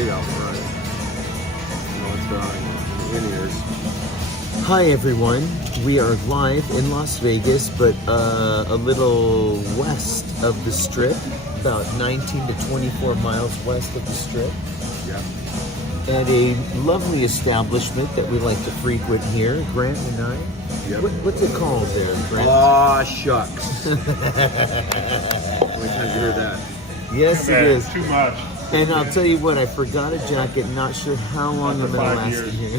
great out front. You know, it's in ears. Hi everyone, we are live in Las Vegas, but a little west of the Strip, about 19 to 24 miles west of the Strip. Yeah. At a lovely establishment that we like to frequent here, Grant and I. Yep. What's it called there, Grant? Aw, shucks. How many times you heard that? Yes, it is. Too much. And I'll tell you what, I forgot a jacket, not sure how long I'm going to last in here.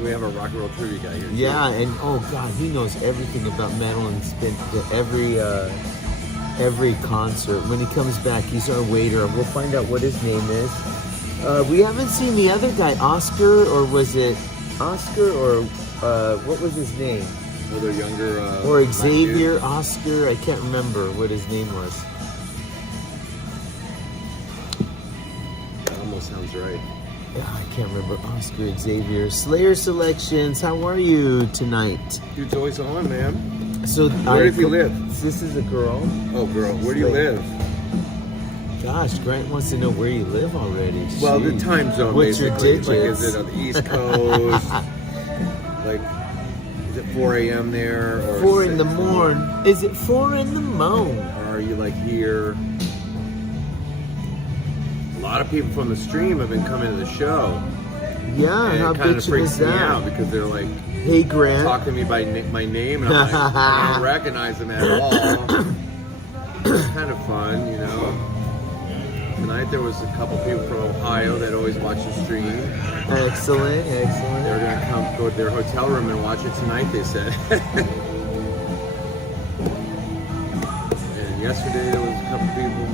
We have a rock and roll trivia guy here. Yeah, and oh god, he knows everything about metal and spent every concert. When he comes back, he's our waiter. We'll find out what his name is. We haven't seen the other guy, Oscar, or was it Oscar, or what was his name? Well, they're younger. Or Xavier, Oscar, I can't remember what his name was. That almost sounds right. I can't remember. Oscar, Xavier. Slayer Selections, how are you tonight? Dude's always on, man. So Where do you live? This is a girl. Oh, girl. Where do you live? Gosh, Grant wants to know where you live already. Well, Jeez. the time zone, What's basically. your digits? Like, is it on the East Coast? Like, is it 4 a.m. there? Or 4 in the morn. Is it 4 in the morn? Or are you like here? A lot of people from the stream have been coming to the show. Yeah, And how it kind of bitchin' freaks is me that? out because they're like Hey, Grant. talking to me by my name, and I'm like, I don't recognize them at all. It's kind of fun, you know. Tonight there was a couple people from Ohio that always watch the stream. Excellent, They excellent. were gonna go to their hotel room and watch it tonight, they said. And yesterday there was a couple people.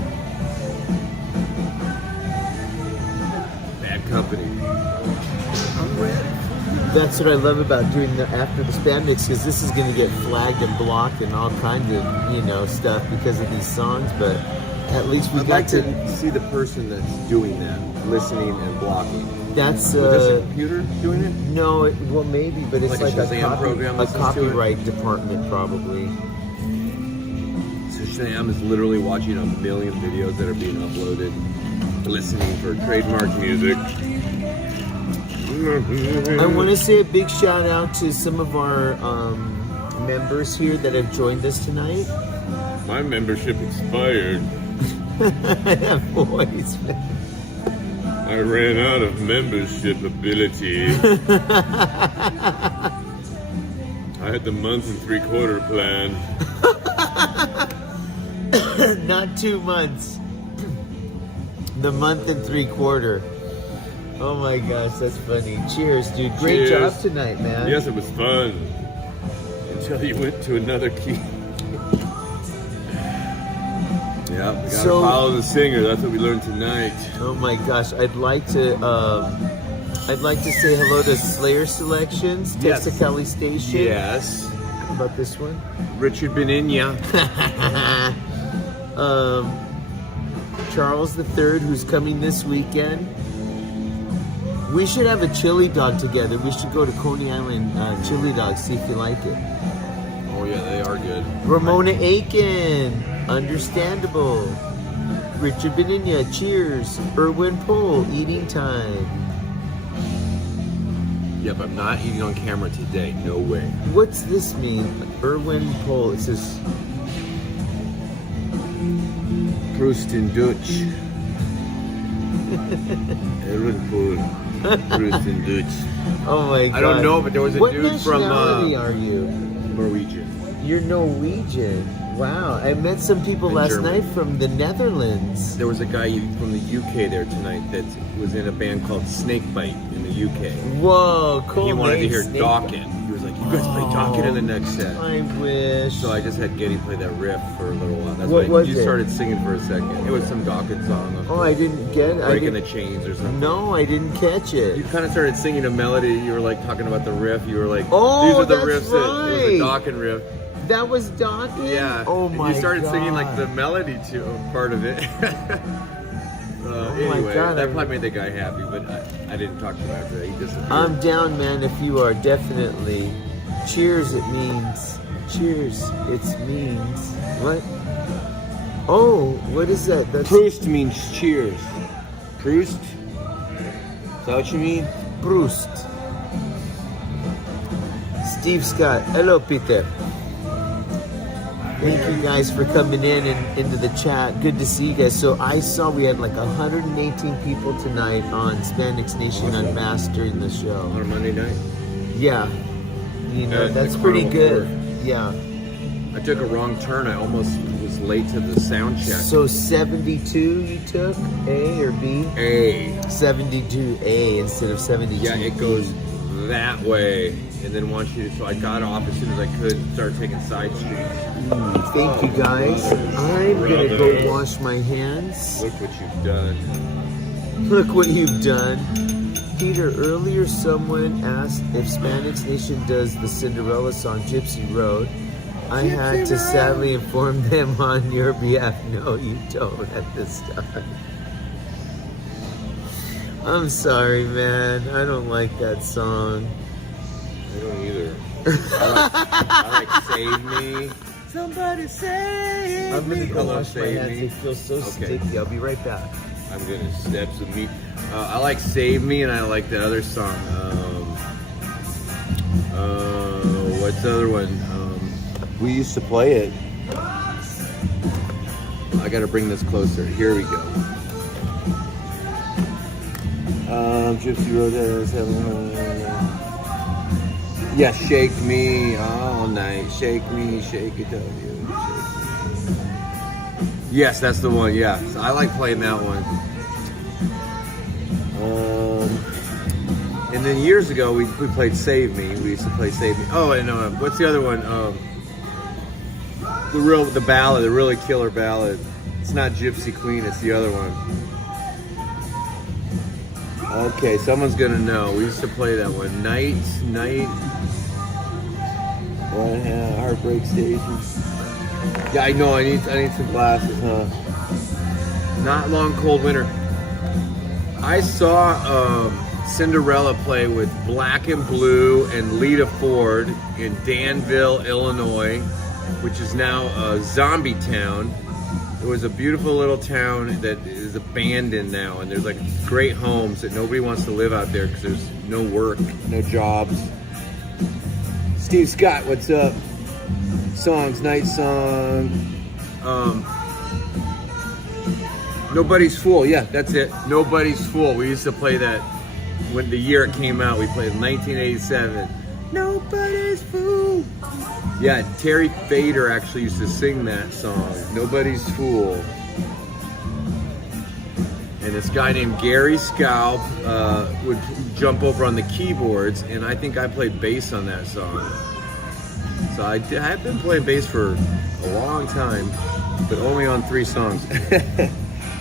Bad company. That's what I love about doing the after the Spandex, because this is going to get flagged and blocked and all kinds of, you know, stuff because of these songs, but at least we I'd got like to... to see the person that's doing that, listening and blocking. That's, Is this a computer doing it? no, well maybe, but it's Like like, a Shazam program a listens to it? copyright department probably. So Shazam is literally watching a million videos that are being uploaded, listening for trademark music. I want to say a big shout out to some of our members here that have joined us tonight. My membership expired. That voice, man. I ran out of membership ability. I had the month and 3/4 plan. Not 2 months. The month and 3/4. Oh my gosh, that's funny. Cheers, dude. Great Cheers. job tonight, man. Yes, it was fun. Until you went to another key. Yeah, we gotta follow the singer. That's what we learned tonight. Oh my gosh, I'd like to say hello to Slayer Selections, Yes. Texas Station. Yes. How about this one? Richard Beninya. Charles III, who's coming this weekend. We should have a chili dog together. We should go to Coney Island Chili Dog, see if you like it. Oh yeah, they are good. Ramona Aiken, understandable. Richard Beninya, cheers. Erwin Pohl, eating time. Yep, I'm not eating on camera today. No way. What's this mean? Erwin Pohl, it says... Proust in Dutch. Erwin Pohl. Proust in Dutch. Oh my god. I don't know, but there was a what dude from nationality are you? Norwegian. You're Norwegian. Wow. I met some people And last German. night from the Netherlands. There was a guy from the UK there tonight that was in a band called Snakebite in the UK. Whoa, cool. He wanted to name, hear Snake. Dokken. He was like, you guys play Dokken in the next set. I wish. So I just had Getty play that riff for a little while. That's What why was you it? started singing for a second. It was some Dokken song. Oh, I didn't get it. Breaking the Chains or something. No, I didn't catch it. You kind of started singing a melody. You were like talking about the riff. You were like, Oh, these are the that's riffs. It was right. a Dokken riff. That was Dokken? Yeah. Oh And my god. you started singing like the melody to part of it. Anyway, God, that probably made the guy happy, but I didn't talk to him after that. He disappeared. I'm down, man, if you are, definitely. Cheers, it means. Cheers, it means. What? Oh, what is that? That's Proust means cheers. Proust? Is that what you mean? Proust. Steve Scott. Hello, Peter. Thank you guys for coming in and into the chat. Good to see you guys. So I saw we had like 118 people tonight on SPANDEX Nation Unmasked during the show. On a Monday night? Yeah. You know, that's pretty good. Yeah. I took a wrong turn. I almost was late to the sound check. So 72 you took? A or B? A. 72A instead of 72. Yeah, it goes that way. And then once you, so I got off as soon as I could, started taking side streets. Thank you guys. I'm gonna go wash my hands. Look what you've done. Look what you've done. Peter, earlier someone asked if SPANDEX Nation does the Cinderella song Gypsy Road. I had to sadly inform them on your behalf. No, you don't at this time. I'm sorry, man. I don't like that song. I don't either. I like Save Me. Somebody save I'm gonna me. go wash my hands. Me. They feel so sticky. I'll be right back. I'm gonna step some meat. I like Save Me, and I like that other song. What's the other one? We used to play it. I gotta bring this closer. Here we go. Gypsy Road. Yeah, shake me all night. Shake me, shake it up. Yes, that's the one. Yeah, so I like playing that one. And then years ago, we played Save Me. We used to play Save Me. Oh, and what's the other one? The ballad, the really killer ballad. It's not Gypsy Queen. It's the other one. Okay, someone's gonna know. We used to play that one. Night. Heartbreak Station. Yeah, I know. I need some glasses, huh? Not Long Cold Winter. I saw Cinderella play with Black and Blue and Lita Ford in Danville, Illinois, which is now a zombie town. It was a beautiful little town that is abandoned now, and there's like great homes that nobody wants to live out there because there's no work, no jobs. Steve Scott, what's up? Songs, night song. Nobody's Fool. Yeah, that's it. Nobody's Fool. We used to play that when the year it came out. We played 1987. Nobody's Fool. Yeah, Terry Fader actually used to sing that song, Nobody's Fool. And this guy named Gary Scalp would jump over on the keyboards, and I think I played bass on that song. So I've been playing bass for a long time, but only on 3 songs.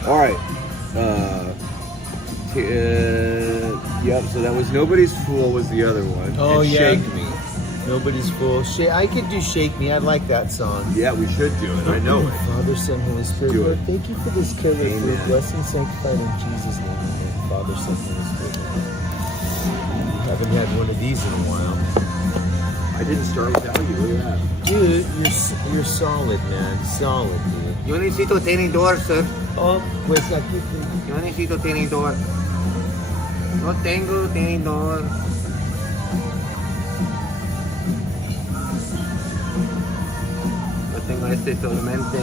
All right. Yep, so that was Nobody's Fool was the other one. Oh, and yeah. Shake Me. Nobody's Fool. I could do Shake Me. I like that song. Yeah, we should do it. I know it. Father, Son, Holy Spirit. Do it. Lord, thank you for this killer Amen. food. Blessing, sanctified in Jesus' name. Amen. Father, Son, Holy Spirit. Amen. Haven't had one of these in a while. I didn't start without you. Look at that. Dude, you're solid, man. Solid, dude. Yo necesito tenedor, sir. Oh, pues aquí. Yo necesito tenedor. No tengo tenedor. Yo tengo este solamente.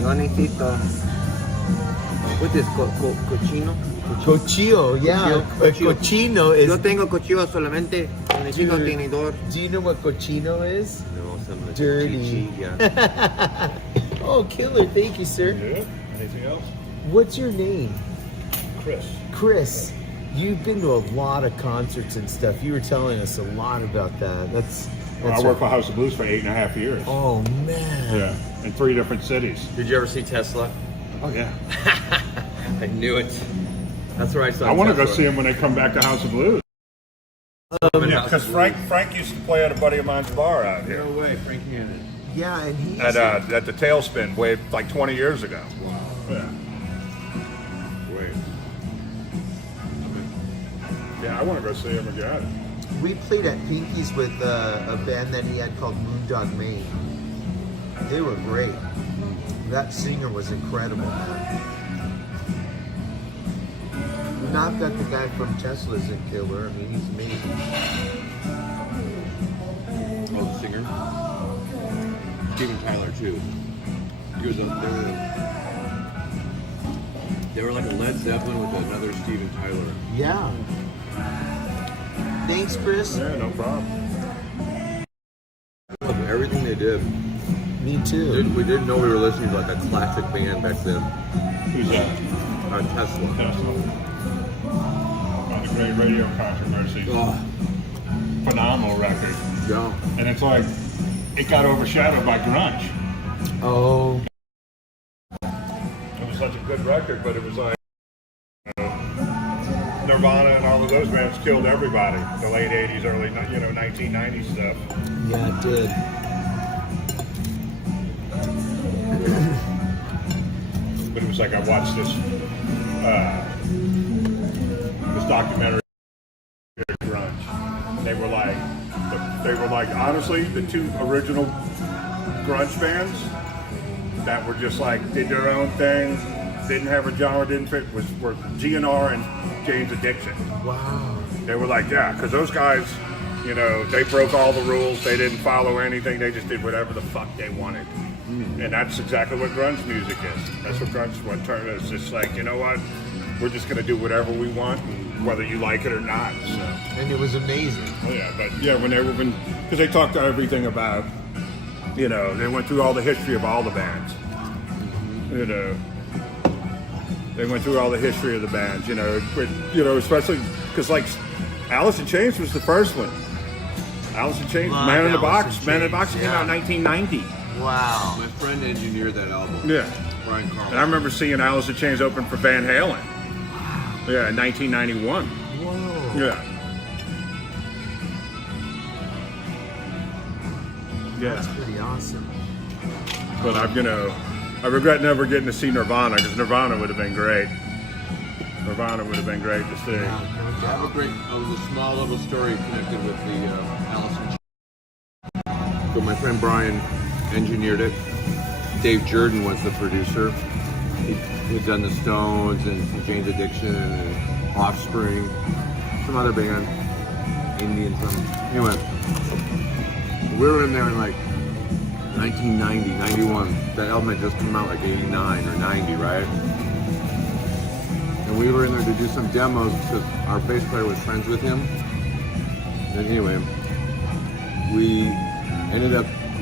Yo necesito. What is cochino? Cochillo, yeah. Cochillo. Cochino is. Yo tengo cochillo solamente. Yo necesito Dude. tenedor. Do you know what cochino is? No, some Dirty. yeah. Oh, killer. Thank you, sir. Yeah. Anything else? What's your name? Chris. Chris. You've been to a lot of concerts and stuff. You were telling us a lot about that. That's I worked for House of Blues for 8.5 years. Oh, man. Yeah, in 3 different cities. Did you ever see Tesla? Oh yeah. I knew it. That's where I saw I want to go Tesla. see them when they come back to House of Blues. Yeah, because Frank used to play at a buddy of mine's bar out here No way, Frank Hannon. Yeah, and he's... at the Tailspin way like 20 years ago. Wow. Yeah. Wait. Yeah, I want to go see him again. We played at Pinky's with a band that he had called Moondog Maine. They were great. That singer was incredible, man. not that the guy from Tesla's a killer. I mean, he's amazing. Oh, the singer? Steven Tyler, too. They were like a Led Zeppelin with another Steven Tyler. Yeah. Thanks, Chris. Yeah, no problem. Of everything they did. Me too. We didn't know we were listening to like a classic band back then. Who's that? Tesla. Tesla. On the Great Radio Controversy. Oh, Phenomenal record. yeah. And it's like, it got overshadowed by grunge. Oh. It was such a good record, but it was like, Nirvana and all of those bands killed everybody. The late 80s, early 1990s stuff. Yeah, it did. But it was like I watched this documentary on grunge. They were like honestly the two original grunge bands that were just like did their own thing, didn't have a genre, didn't fit were GNR and Jane's Addiction. Wow. They were like, yeah, because those guys, you know, they broke all the rules. They didn't follow anything. They just did whatever the fuck they wanted. And that's exactly what grunge music is. That's what grunge what turned is. It's like, you know what? We're just going to do whatever we want, whether you like it or not. So. And it was amazing. Oh, yeah, but yeah, because they talked to everything about, you know, they went through all the history of all the bands. You know, they went through all the history of the bands, you know, especially because like Alice in Chains was the first one. Alice in Chains, Man in the Box. Man in the Box came out in 1990. Wow. My friend engineered that album. Yeah. Brian Carl. And I remember seeing Alice in Chains open for Van Halen. Yeah, in 1991. Whoa. Yeah. That's Yeah. pretty awesome. But I regret never getting to see Nirvana because Nirvana would have been great. Nirvana would have been great to see. Yeah, no I have doubt. a small little story connected with the Alice in Chains. So my friend Brian engineered it. Dave Jordan was the producer. He'd done the Stones and Jane's Addiction and Offspring, some other band, Indian something. Anyway, we were in there in like 1990, 91. That album had just come out like 89 or 90, right? And we were in there to do some demos because our bass player was friends with him. And anyway, we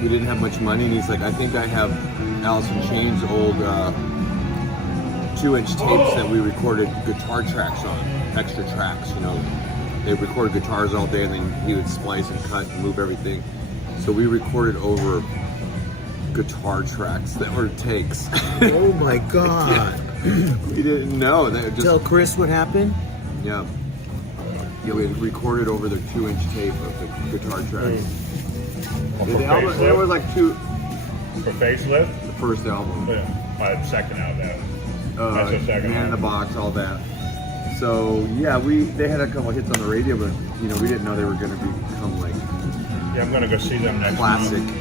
didn't have much money, and he's like, I think I have Alice in Chains' old 2-inch tapes that we recorded guitar tracks on, extra tracks, you know. They recorded guitars all day, and then he would splice and cut and move everything. So we recorded over guitar tracks that were takes. Oh my God. We didn't know. That just, Tell Chris what happened? yeah. Yeah, we had recorded over the 2-inch tape of the guitar tracks. For Yeah, the album, there was like two. For Facelift? The first album. Yeah. My second out that. That's the second Man in the album. Box, all that. So yeah, they had a couple hits on the radio, but you know we didn't know they were going to become like Yeah, I'm gonna go see them next classic. month.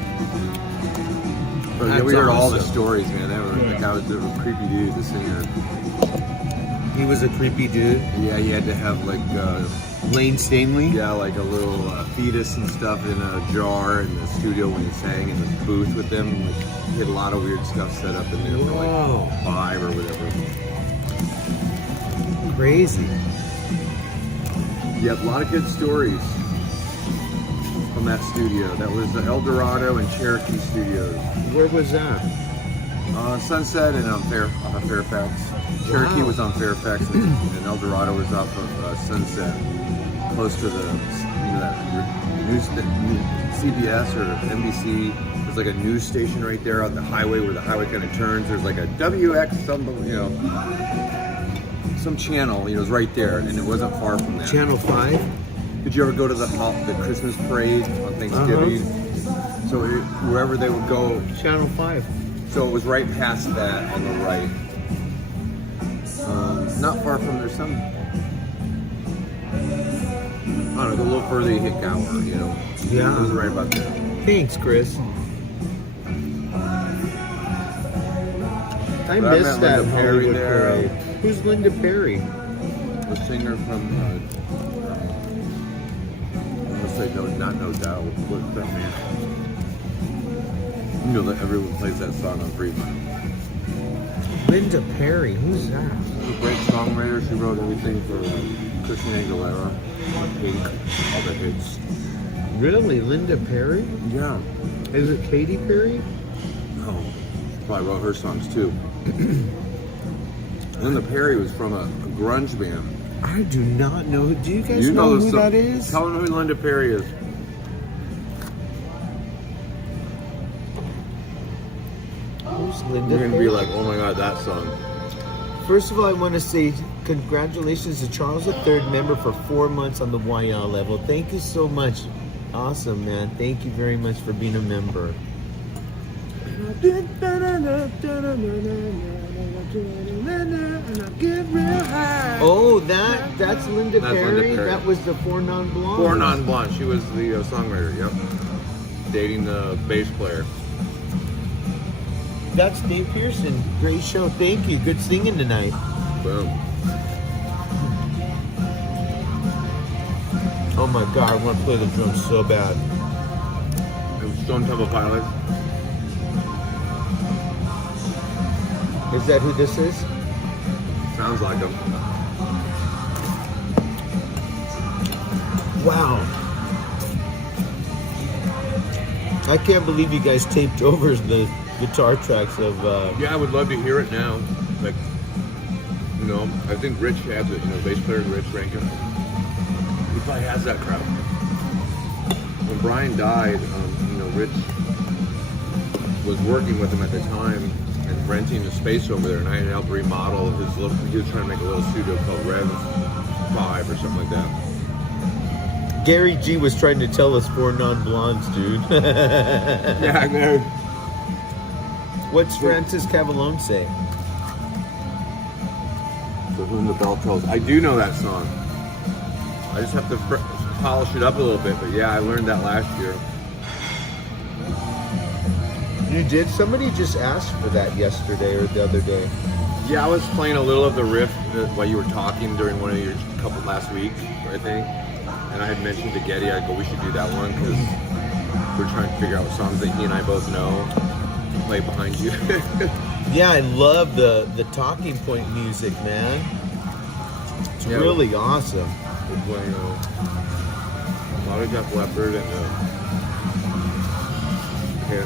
But yeah, That's we heard all the awesome. stories, man. They were Yeah. the guy was a creepy dude, the singer. He was a creepy dude. Yeah, he had to have like Lane Stanley. yeah, like a little fetus and stuff in a jar in the studio when he sang in the booth with them. Like, he had a lot of weird stuff set up in there for Whoa. like 5 or whatever. Crazy. Yeah, a lot of good stories from that studio. That was the El Dorado and Cherokee Studios. Where was that? Sunset and Fairfax. Cherokee was on Fairfax, and El Dorado was off of Sunset, close to the that news CBS or NBC. There's like a news station right there on the highway where the highway kind of turns. There's like a WX some channel. It was right there, and it wasn't far from that. Channel 5? Did you ever go to the Christmas parade on Thanksgiving? So wherever they would go, Channel 5. so it was right past that on the right. Not far from there's some. I don't know, a little further you hit Gower, you know. Yeah. It was right about there. Thanks, Chris. I But I missed met that Linda Perry Hollywood there. parade. Who's Linda Perry? a singer from, I'm gonna say no doubt. What's that man? You know that everyone plays that song on Fremont. Linda Perry, who's that? She's a great songwriter. She wrote everything for Christina Aguilera, Pink, all the hits. Really, Linda Perry? Yeah. Is it Katy Perry? Oh, she probably wrote her songs too. Linda Perry was from a grunge band. I do not know. Do you guys know who that is? Tell them who Linda Perry is. Who's Linda You're gonna Perry? be like, oh my god, that song. First of all, I want to say congratulations to Charles III, member for 4 months on the YL level. Thank you so much. Awesome, man. Thank you very much for being a member. Oh, that's Linda That's Perry? Linda Perry. That was the Four Non Blondes. Four Non Blonde. She was the songwriter. Yep. Dating the bass player. That's Dave Pearson. Great show. Thank you. Good singing tonight. Boom. Oh my god, I want to play the drums so bad. And Stone Temple Pilots. Is that who this is? Sounds like them. Wow. I can't believe you guys taped over the guitar tracks of... Yeah, I would love to hear it now. Like, you know, I think Rich has it. You know, bass player Rich Rankin. He probably has that crowd. When Brian died, you know, Rich was working with him at the time and renting a space over there, and I had helped remodel his little. He was trying to make a little studio called Rev 5 or something like that. Gary G was trying to tell us Four Non Blondes, dude. Yeah, man. What's Francis Cavallone say? For Whom the Bell Tolls. I do know that song. I just have to polish it up a little bit, but yeah, I learned that last year. You did? Somebody just asked for that yesterday or the other day. Yeah, I was playing a little of the riff while you were talking during one of your couple last week, I think. And I had mentioned to Getty, I go, we should do that one because we're trying to figure out what songs that he and I both know. Play behind you. Yeah, I love the talking point music, man. It's really awesome. We're playing a lot of Def Leppard and the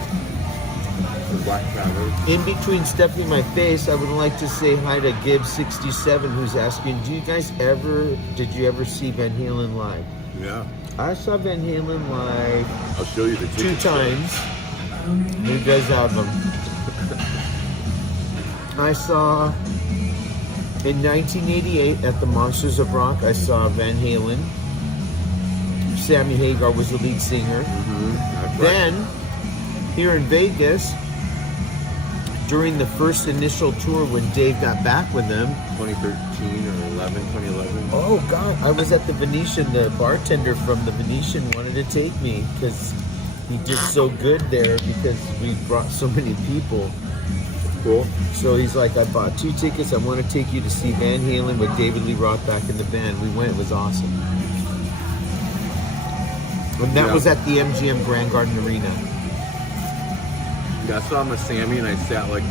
Black Sabbath. In between stuffing my face, I would like to say hi to Gibbs67, who's asking, did you ever see Van Halen live? Yeah. I saw Van Halen live I'll show you the 2 times. He does have them. I saw in 1988 at the Monsters of Rock, I saw Van Halen. Sammy Hagar was the lead singer. That's right. Then, here in Vegas, during the first initial tour when Dave got back with them, 2013 or 2011. oh God, I was at the Venetian. The bartender from the Venetian wanted to take me because he did so good there because we brought so many people. Cool. So he's like, I bought 2 tickets. I want to take you to see Van Halen with David Lee Roth back in the band. We went. It was awesome. And that was at the MGM Grand Garden Arena. Yeah, I saw him with Sammy and I sat like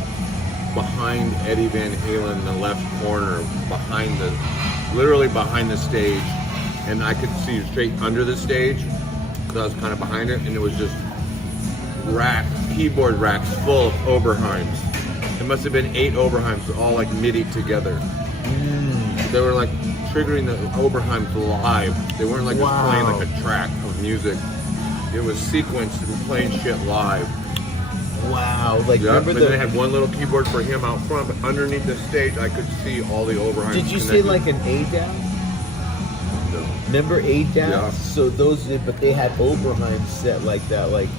behind Eddie Van Halen in the left corner, literally behind the stage. And I could see straight under the stage. So I was kind of behind it, and it was just keyboard racks full of Oberheims. It must have been 8 Oberheims, all like MIDI together. They were like triggering the Oberheims live. They weren't like just playing like a track of music. It was sequenced and playing shit live. Wow! Like remember they had one little keyboard for him out front, but underneath the stage, I could see all the Oberheims. Did you see like an ADAT? No. Remember ADAT? Yeah. So but they had Oberheim set like that, like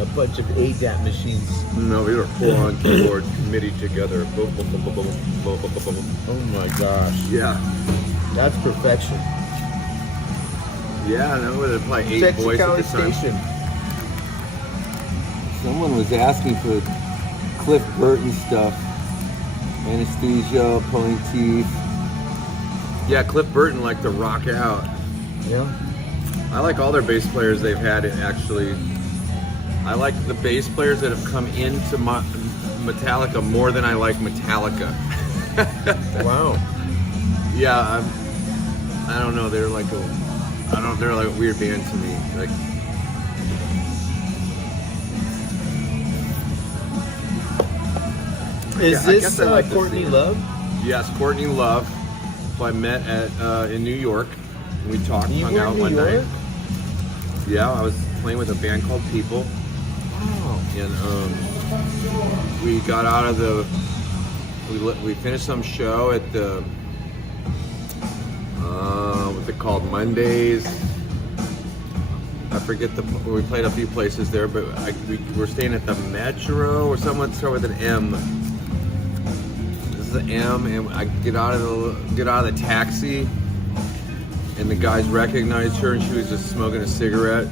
a bunch of ADAT machines. No, these are full-on keyboards, MIDI together. Boom, boom, boom, boom, boom, boom, boom, boom, boom. Oh my gosh! Yeah. That's perfection. Yeah, and then we probably 8 boys at the time. Station. Someone was asking for Cliff Burton stuff. Anesthesia, pulling teeth. Yeah, Cliff Burton liked to rock out. Yeah. I like all their bass players they've had, actually. I like the bass players that have come into Metallica more than I like Metallica. Wow. Yeah, I don't know. They're like they're like a weird band to me. Like, Is I this guess I like this Courtney band. Love? yes, Courtney Love, who I met at in New York. We talked, You hung were out in New one York? night. Yeah, I was playing with a band called People, Wow. and we got out of the. We finished some show at the. What's it called? Mondays. I forget we played a few places there, but we were staying at the Metro or someone start with an M. This is an M, and I get out of the taxi, and the guys recognized her, and she was just smoking a cigarette,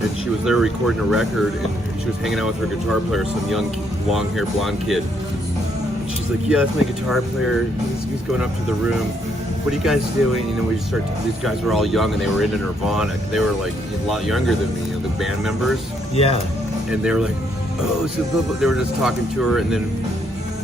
and she was there recording a record, and she was hanging out with her guitar player, some young long-haired blonde kid. And she's like, "Yeah, that's my guitar player. He's going up to the room. What are you guys doing?" You know, we just started. These guys were all young, and they were into Nirvana. They were like a lot younger than me, you know, the band members. Yeah. And they were like, "Oh," so blah, blah. They were just talking to her, and then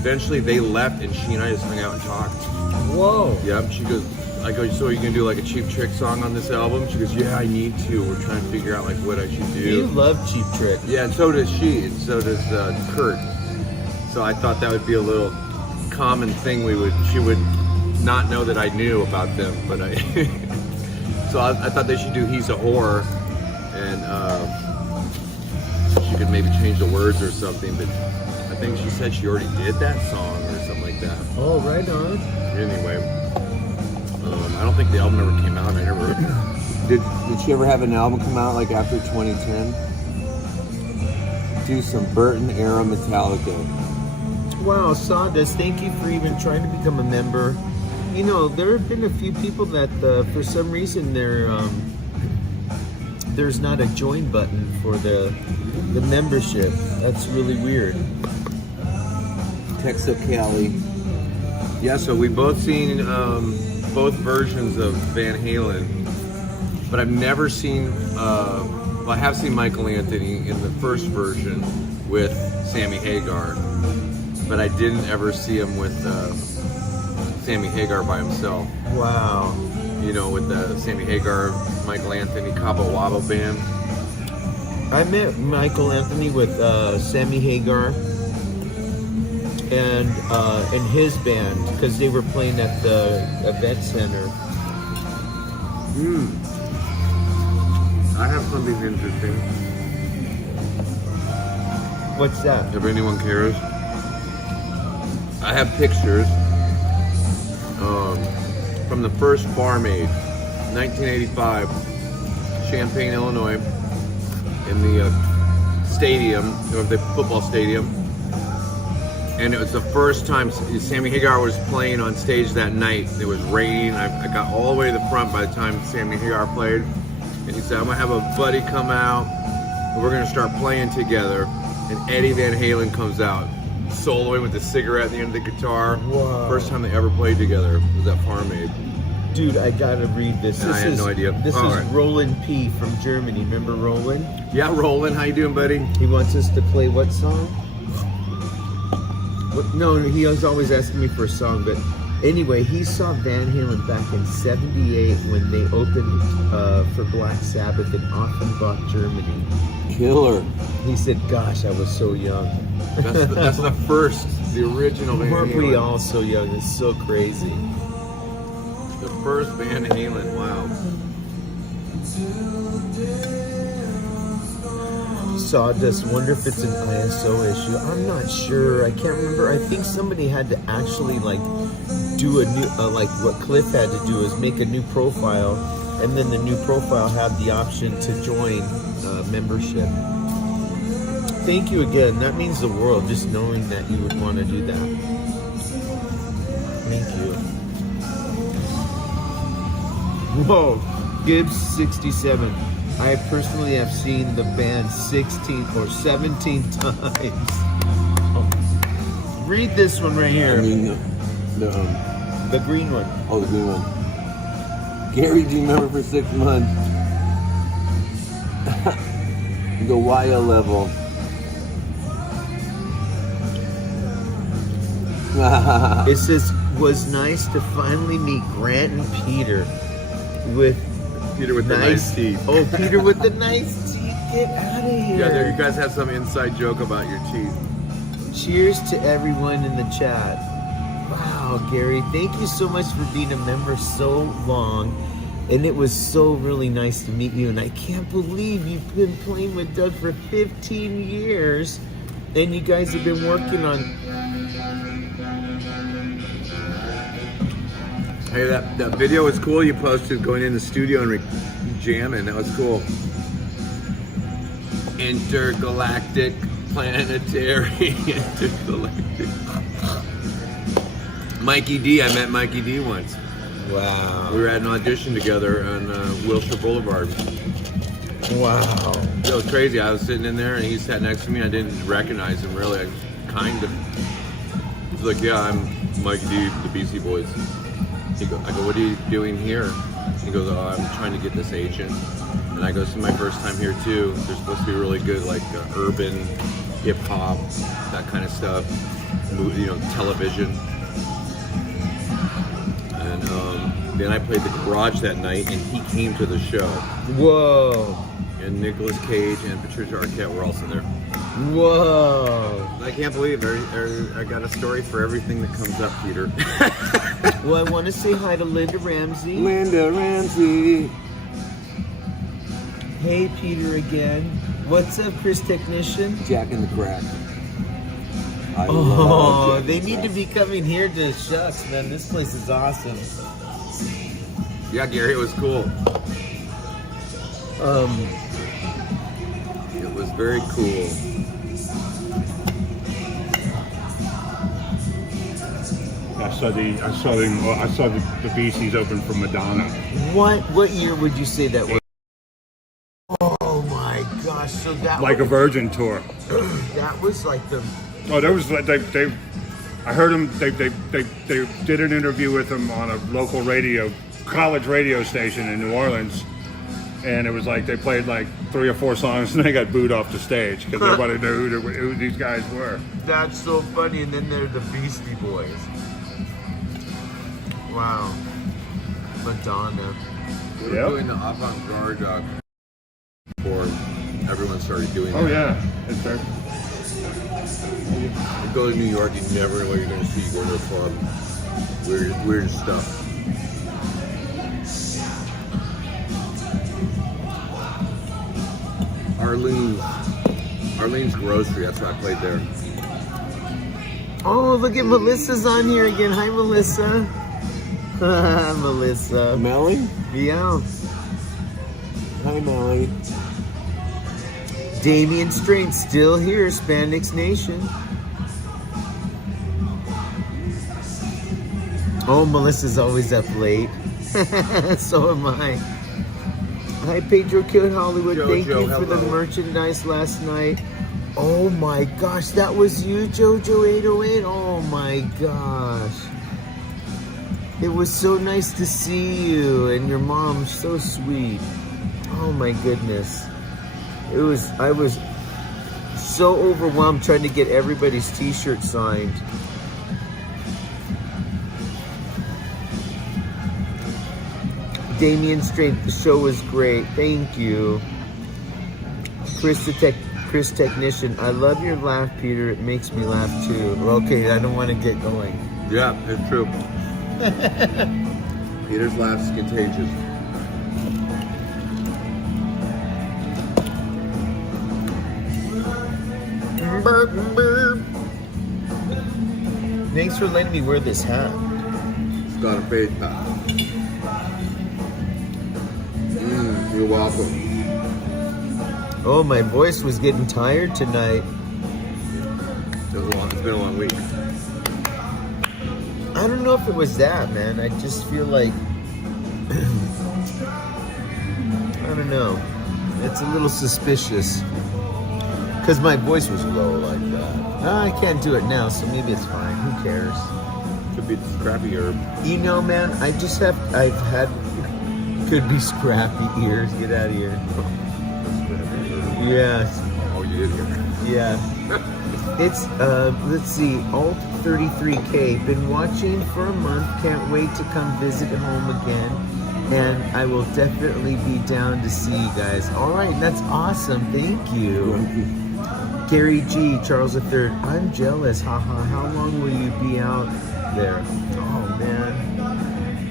eventually they left, and she and I just hung out and talked. Whoa. Yep. She goes, I go, "So are you gonna do like a Cheap Trick song on this album?" She goes, "Yeah, I need to. We're trying to figure out like what I should do." You love Cheap Trick. Yeah, and so does she, and so does Kurt. So I thought that would be a little common thing she would not know that I knew about them, but I thought they should do "He's a Whore," and she could maybe change the words or something, but I think she said she already did that song or something like that. Oh, right on. Anyway, I don't think the album ever came out. I never did she ever have an album come out like after 2010? Do some Burton era Metallica. Wow, Sawdust, thank you for even trying to become a member. You know, there have been a few people that, for some reason, there's not a join button for the membership. That's really weird. Texo Cali. Yeah, so we've both seen both versions of Van Halen, but I've never seen. Well, I have seen Michael Anthony in the first version with Sammy Hagar, but I didn't ever see him with Sammy Hagar by himself. Wow. You know, with the Sammy Hagar, Michael Anthony, Cabo Wabo band. I met Michael Anthony with Sammy Hagar and his band because they were playing at the event center. I have something interesting. What's that? If anyone cares, I have pictures from the first Farm Aid, 1985, Champaign, Illinois, in the stadium, or the football stadium. And it was the first time Sammy Hagar was playing on stage that night. It was raining. I got all the way to the front by the time Sammy Hagar played. And he said, "I'm gonna have a buddy come out, and we're gonna start playing together." And Eddie Van Halen comes out, soloing with the cigarette at the end of the guitar. Whoa. First time they ever played together was at Farm Aid. Dude, I gotta read this. And I had no idea. This All is right. Roland P. from Germany. Remember Roland? Yeah, Roland, how you doing, buddy? He wants us to play what song? No, he was always asking me for a song, but anyway, he saw Van Halen back in '78 when they opened for Black Sabbath in Offenbach, Germany. Killer. He said, "Gosh, I was so young." That's the first, the original Van Weren't we Halen. all so young? It's so crazy. The first Van Halen, wow. Sawdust, wonder if it's an ISO issue. I'm not sure. I can't remember. I think somebody had to actually do a new, like what Cliff had to do is make a new profile, and then the new profile had the option to join membership. Thank you again. That means the world, just knowing that you would want to do that. Thank you. Whoa, Gibbs 67. I personally have seen the band 16 or 17 times. Oh. Read this one right here. I mean, The green one. oh, the green one. Gary G member for 6 months. The YL level. It says, was nice to finally meet Grant and Peter with the nice teeth. Oh, Peter with the nice teeth. Get out of here. Yeah, you guys have some inside joke about your teeth. Cheers to everyone in the chat. Wow, Gary, thank you so much for being a member so long. And it was so really nice to meet you. And I can't believe you've been playing with Doug for 15 years. And you guys have been working on... Hey, that video was cool you posted going in the studio and jamming. That was cool. Intergalactic, planetary, intergalactic. Mikey D, I met Mikey D once. Wow. We were at an audition together on Wilshire Boulevard. Wow. It was crazy. I was sitting in there and he sat next to me. I didn't recognize him really. I kind of. He's like, yeah, I'm Mikey D, the BC Boys. I go, what are you doing here? He goes, oh, I'm trying to get this agent. And I go, this is my first time here too. They're supposed to be really good, like urban, hip hop, that kind of stuff. You know, television. And then I played the Garage that night, and he came to the show. Whoa. And Nicolas Cage and Patricia Arquette were also there. Whoa. I can't believe it. I got a story for everything that comes up, Peter. Well, I want to say hi to Linda Ramsey. Linda Ramsey. Hey, Peter again. What's up, Chris Technician? Jack in the Crack. Oh, they need to be coming here to Shucks, man. This place is awesome. Yeah, Gary, it was cool. It was very cool. I saw the BCs open for Madonna. What year would you say that was? Oh my gosh! So that Like a was, Virgin tour. that was like the. Oh, there was like they. I heard them. They did an interview with them on a local college radio station in New Orleans, and it was like they played like 3 or 4 songs and they got booed off the stage because nobody knew who these guys were. That's so funny, and then they're the Beastie Boys. Wow, Madonna. We were Yep. doing the avant-garde before everyone started doing that. Oh yeah, it's there. You go to New York, you never know what you're going to see. You go to a club, weird stuff. Arlene's Grocery, that's why I played there. Oh, look at Melissa's on here again. Hi, Melissa. Melissa. Melly? Yeah. Hi, Melly. Damien Straight still here, Spandex Nation. Oh, Melissa's always up late. So am I. Hi, Pedro Kid Hollywood. Jojo, thank you for the hello. merchandise last night. Oh my gosh, that was you, Jojo 808. Oh my gosh. It was so nice to see you and your mom, so sweet. Oh my goodness. I was so overwhelmed trying to get everybody's t-shirt signed. Damien Strength, the show was great. Thank you. Chris Technician, I love your laugh, Peter. It makes me laugh too. Okay, I don't want to get going. Yeah, it's true. Peter's laugh is contagious. Burp, burp. Thanks for letting me wear this hat. It's got a face pack. You're welcome. Oh, my voice was getting tired tonight. It's been a long week. I don't know if it was that, man. I just feel like I don't know. It's a little suspicious because my voice was low like that. I can't do it now, so maybe it's fine. Who cares? Could be crappy herb. You know, man, I've had Could be scrappy ears. Get out of here. Yes. Oh, you did hear that. Yeah. It's, let's see, Alt 33K. Been watching for a month. Can't wait to come visit home again. And I will definitely be down to see you guys. All right, that's awesome. Thank you. Gary G, Charles III. I'm jealous. Haha. How long will you be out there? Oh, man.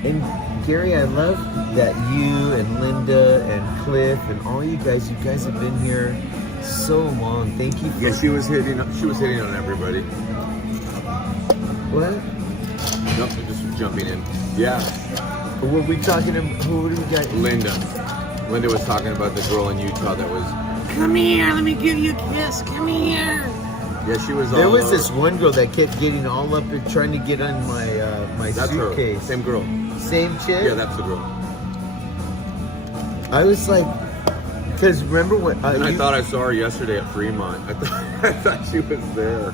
And Gary, I love that you and Linda and Cliff and all you guys have been here so long. Thank you. Yeah, she was hitting on everybody. What? Nope, just jumping in. Yeah. Were we talking to, who do we got? Linda was talking about the girl in Utah that was. Come here, let me give you a kiss. Come here. Yeah, she was. There all, was this one girl that kept getting all up and trying to get on my my That's suitcase. her. Same girl. Same chick? Yeah, that's the girl. I was like, because remember what? And I thought I saw her yesterday at Fremont. I thought she was there,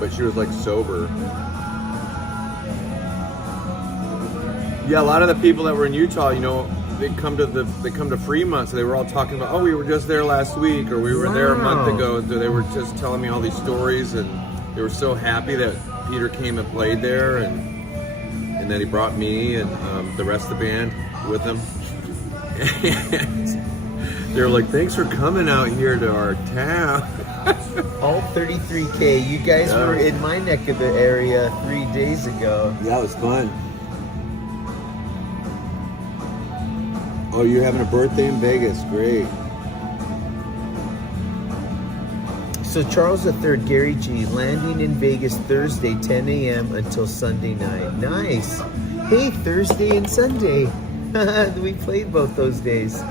but she was like sober. Yeah, a lot of the people that were in Utah, you know, they come to Fremont, so they were all talking about, oh, we were just there last week, or we were there a month ago. So they were just telling me all these stories, and they were so happy that Peter came and played there, and that he brought me and the rest of the band with him. And they were like, thanks for coming out here to our town. All 33K. You guys were in my neck of the area 3 days ago. Yeah, it was fun. Oh, you're having a birthday in Vegas. Great. So Charles III, Gary G, landing in Vegas Thursday, 10 a.m. until Sunday night. Nice. Hey, Thursday and Sunday. We played both those days.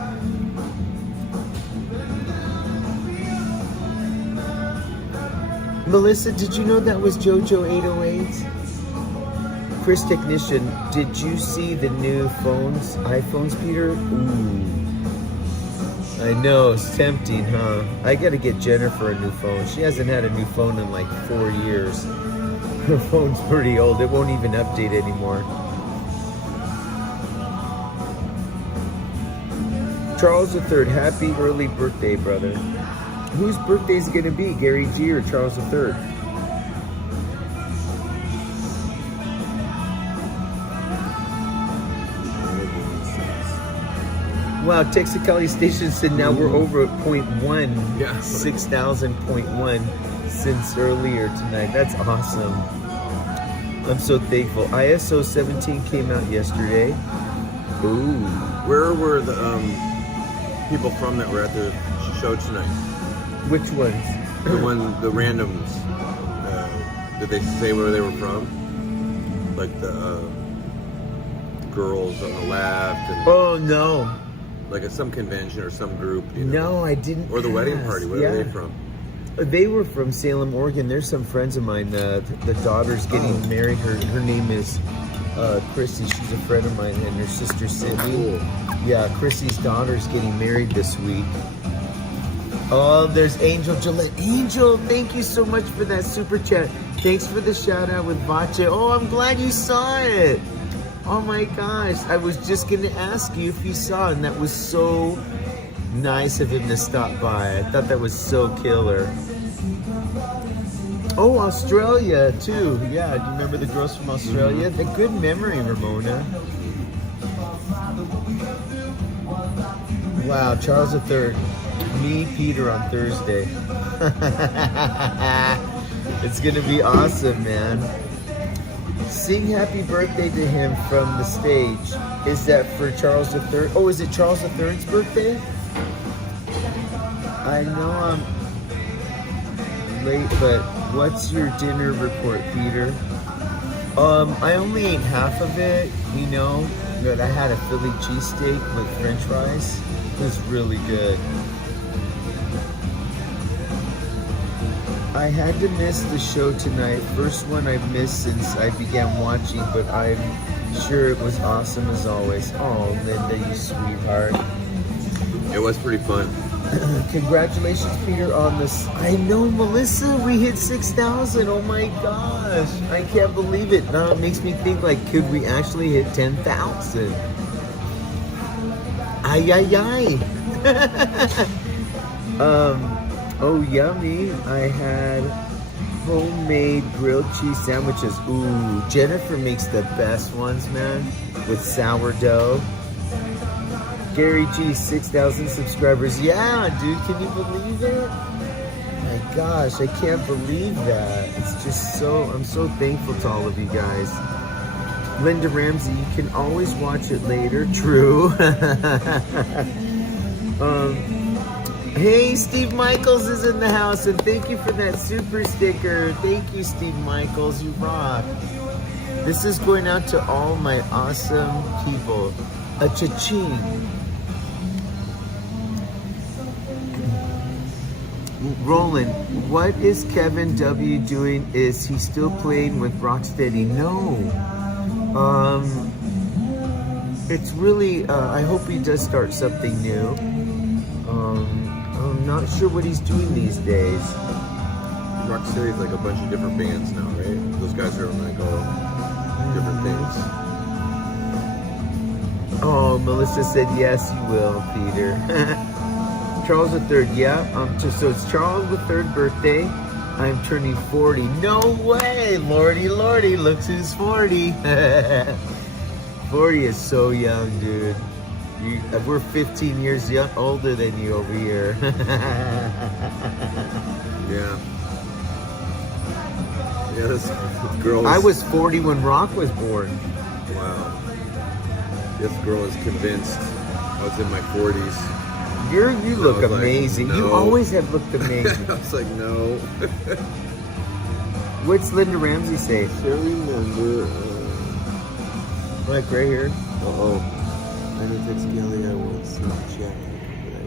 Melissa, did you know that was JoJo 808? Chris Technician, did you see the new iPhones, Peter? Ooh. I know, it's tempting, huh? I gotta get Jennifer a new phone. She hasn't had a new phone in like 4 years. Her phone's pretty old. It won't even update anymore. Charles III, happy early birthday, brother. Whose birthday is gonna be, Gary G or Charles III? Wow, Texicali Station said now we're over at 0.1. Yeah. 6,000.1 since earlier tonight. That's awesome. I'm so thankful. ISO 17 came out yesterday. Ooh. Where were the people from that were at the show tonight? Which ones? The randoms. Did they say where they were from? Like the girls on the left. And Oh, no. like at some convention or some group. You know? No, I didn't. Or the wedding ask. party. Where are they from? They were from Salem, Oregon. There's some friends of mine. The daughter's getting married. Her name is Chrissy. She's a friend of mine, and her sister Sydney. Cool. Yeah, Chrissy's daughter's getting married this week. Oh, there's Angel Gillette. Angel, thank you so much for that super chat. Thanks for the shout out with Vache. Oh, I'm glad you saw it. Oh my gosh, I was just gonna ask you if you saw it, and that was so nice of him to stop by. I thought that was so killer. Oh, Australia too. Yeah, do you remember the girls from Australia? The good memory, Ramona. Wow, Charles III. Me, Peter on Thursday. It's gonna be awesome, man. Sing happy birthday to him from the stage. Is that for Charles III? Oh, is it Charles III's birthday? I know I'm late, but what's your dinner report, Peter? I only ate half of it, you know, but I had a Philly cheesesteak with French fries. It was really good. I had to miss the show tonight. First one I've missed since I began watching, but I'm sure it was awesome as always. Oh, Linda, you sweetheart. It was pretty fun. Congratulations, Peter, on this. I know, Melissa, we hit 6,000. Oh my gosh. I can't believe it. Now it makes me think, like, could we actually hit 10,000? Ay, ay, ay. Oh, yummy. I had homemade grilled cheese sandwiches. Ooh, Jennifer makes the best ones, man, with sourdough. Gary G, 6,000 subscribers. Yeah, dude, can you believe it? My gosh, I can't believe that. It's just so, I'm so thankful to all of you guys. Linda Ramsey, you can always watch it later. True. Hey, Steve Michaels is in the house, and thank you for that super sticker. Thank you, Steve Michaels. You rock. This is going out to all my awesome people. A cha-ching. Roland, what is Kevin W doing? Is he still playing with Rocksteady? No. It's really, I hope he does start something new. I'm not sure what he's doing these days. Rocksteady's like a bunch of different bands now, right? Those guys are on like all different things. Oh, Melissa said yes, you will, Peter. Charles III, yeah. So it's Charles III birthday. I'm turning 40. No way, Lordy, Lordy, look who's 40. 40 is so young, dude. We're 15 years older than you over here. Yeah. Yeah, this girl. I was 40 when Rock was born. Wow. This girl is convinced I was in my 40s. You look was like, amazing. You no. always have looked amazing. I was like, no. What's Linda Ramsey say? Shall remember. Like right here. Uh-oh. I know text Kelly I won't see check,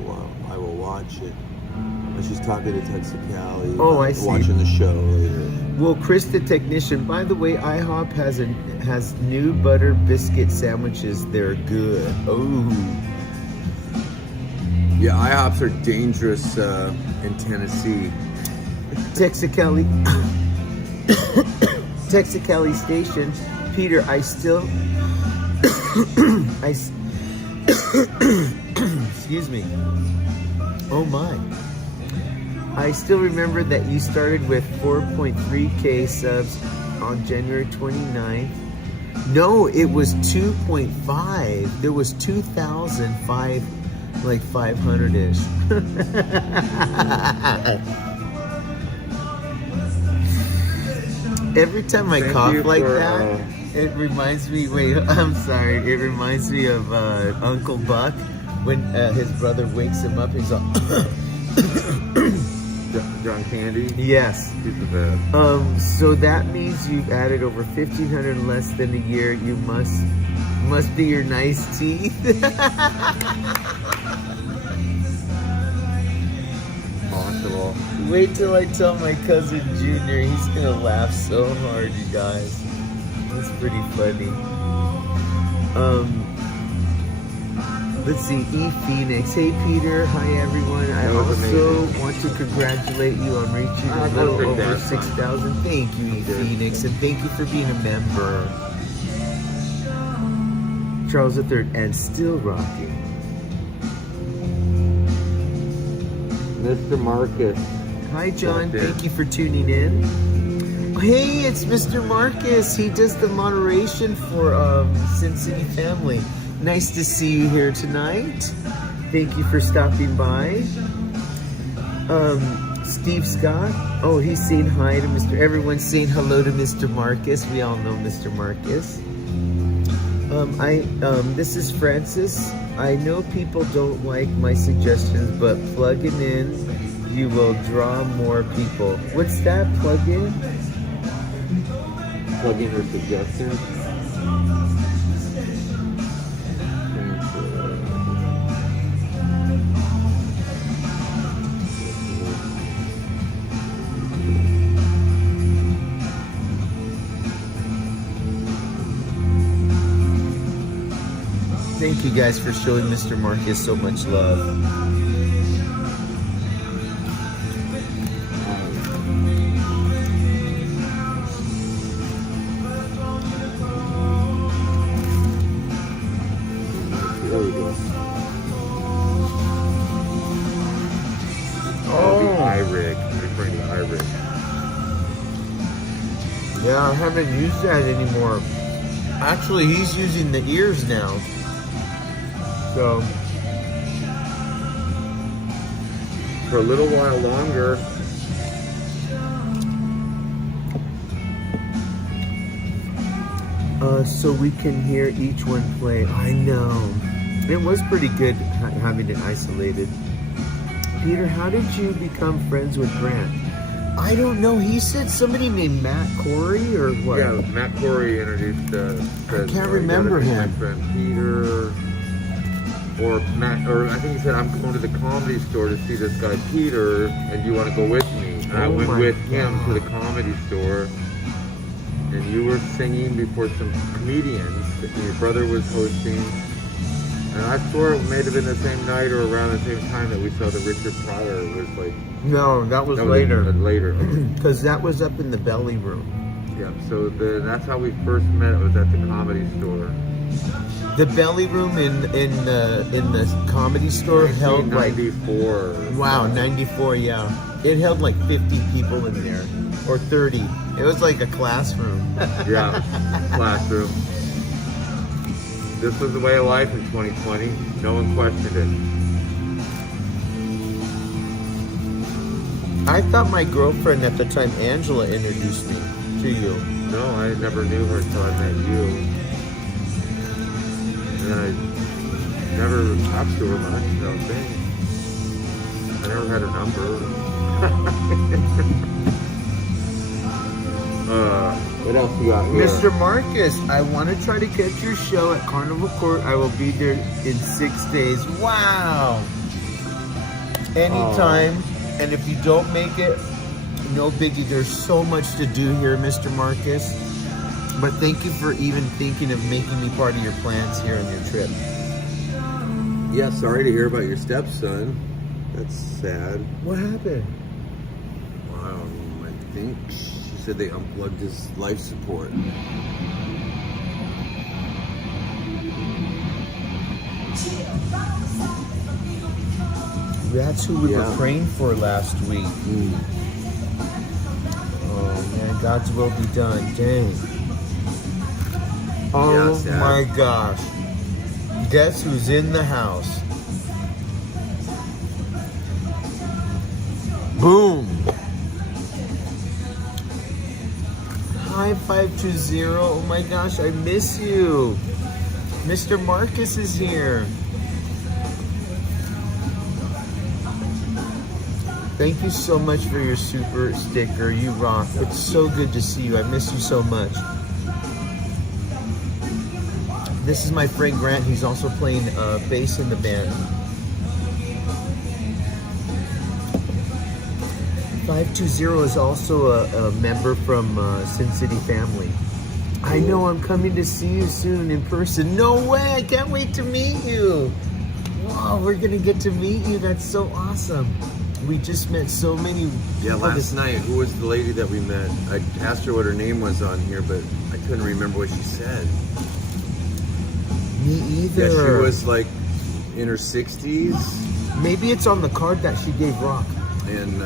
but I will watch it. And she's talking to Texicali. Oh, I see. Watching the show later. Well, Chris the technician, by the way, IHOP has new butter biscuit sandwiches. They're good. Oh. Yeah, IHOPs are dangerous in Tennessee. Texicali. Texicali Station. Peter, I still... Excuse me. Oh my. I still remember that you started with 4.3K subs on January 29th. No, it was 2.5. There was 2,005, like 500-ish. Every time I cough like that, it reminds me, I'm sorry, it reminds me of Uncle Buck when his brother wakes him up, he's all, John Candy? yes. He's the best. So that means you've added over 1,500 in less than a year. You must be your nice teeth. Possible. Wait till I tell my cousin Junior. He's gonna laugh so hard, you guys. That's pretty funny. Let's see, E Phoenix. Hey Peter, hi everyone. I also want to congratulate you on reaching a little over 6,000. Thank you, E Phoenix, and thank you for being a member. Charles III, and still rocking. Mr. Marcus. Hi John, Right there. thank you for tuning in. Hey, it's Mr. Marcus. He does the moderation for Sin City Family. Nice to see you here tonight. Thank you for stopping by. Steve Scott. Oh, he's saying hi to Mr. Everyone's saying hello to Mr. Marcus. We all know Mr. Marcus. This is Francis. I know people don't like my suggestions, but plugging in, you will draw more people. What's that? Plug in? Plug in her suggestions. Thank you guys for showing Mr. Marcus so much love. There we go. I haven't used that anymore. Actually, he's using the ears now. So, For a little while longer. so we can hear each one play. I know. It was pretty good having it isolated. Peter, how did you become friends with Grant? I don't know. He said somebody named Matt Corey or what? Yeah, Matt Corey introduced I can't remember him. My friend Peter. Or Matt, or I think he said, I'm going to the comedy store to see this guy Peter, and you want to go with me? And I went with him to the comedy store, and you were singing before some comedians that your brother was hosting. And I swore it may have been the same night or around the same time that we saw the Richard Pryor was like... No, that was later. Later. Because that was up in the belly room. Yeah, so that's how we first met, was at the comedy store. The belly room in the comedy store held like 94. Wow, 94, yeah. It held like 50 people in there, or 30. It was like a classroom. Yeah, classroom. This was the way of life in 2020. No one questioned it. I thought my girlfriend at the time, Angela, introduced me to you. No, I never knew her until I met you. And I never talked to her much, I don't think. I never had her number. What else you got here? Mr. Marcus, I want to try to catch your show at Carnival Court. I will be there in 6 days. Wow. Anytime. Oh. And if you don't make it, no biggie. There's so much to do here, Mr. Marcus. But thank you for even thinking of making me part of your plans here on your trip. Yeah, sorry to hear about your stepson. That's sad. What happened? I think she said they unplugged his life support. That's who we were praying for last week. Oh man, God's will be done. Dang. Oh my gosh. Guess who's in the house? Boom. Hi 520. Oh my gosh, I miss you. Mr. Marcus is here. Thank you so much for your super sticker. You rock. It's so good to see you. I miss you so much. This is my friend Grant. He's also playing bass in the band. 520 is also a member from Sin City Family. I know, I'm coming to see you soon in person. No way, I can't wait to meet you. Wow, we're gonna get to meet you. That's so awesome. We just met so many. Yeah, last night, who was the lady that we met? I asked her what her name was on here, but I couldn't remember what she said. Me either. Yeah, she was like in her 60s. Maybe it's on the card that she gave Rock. And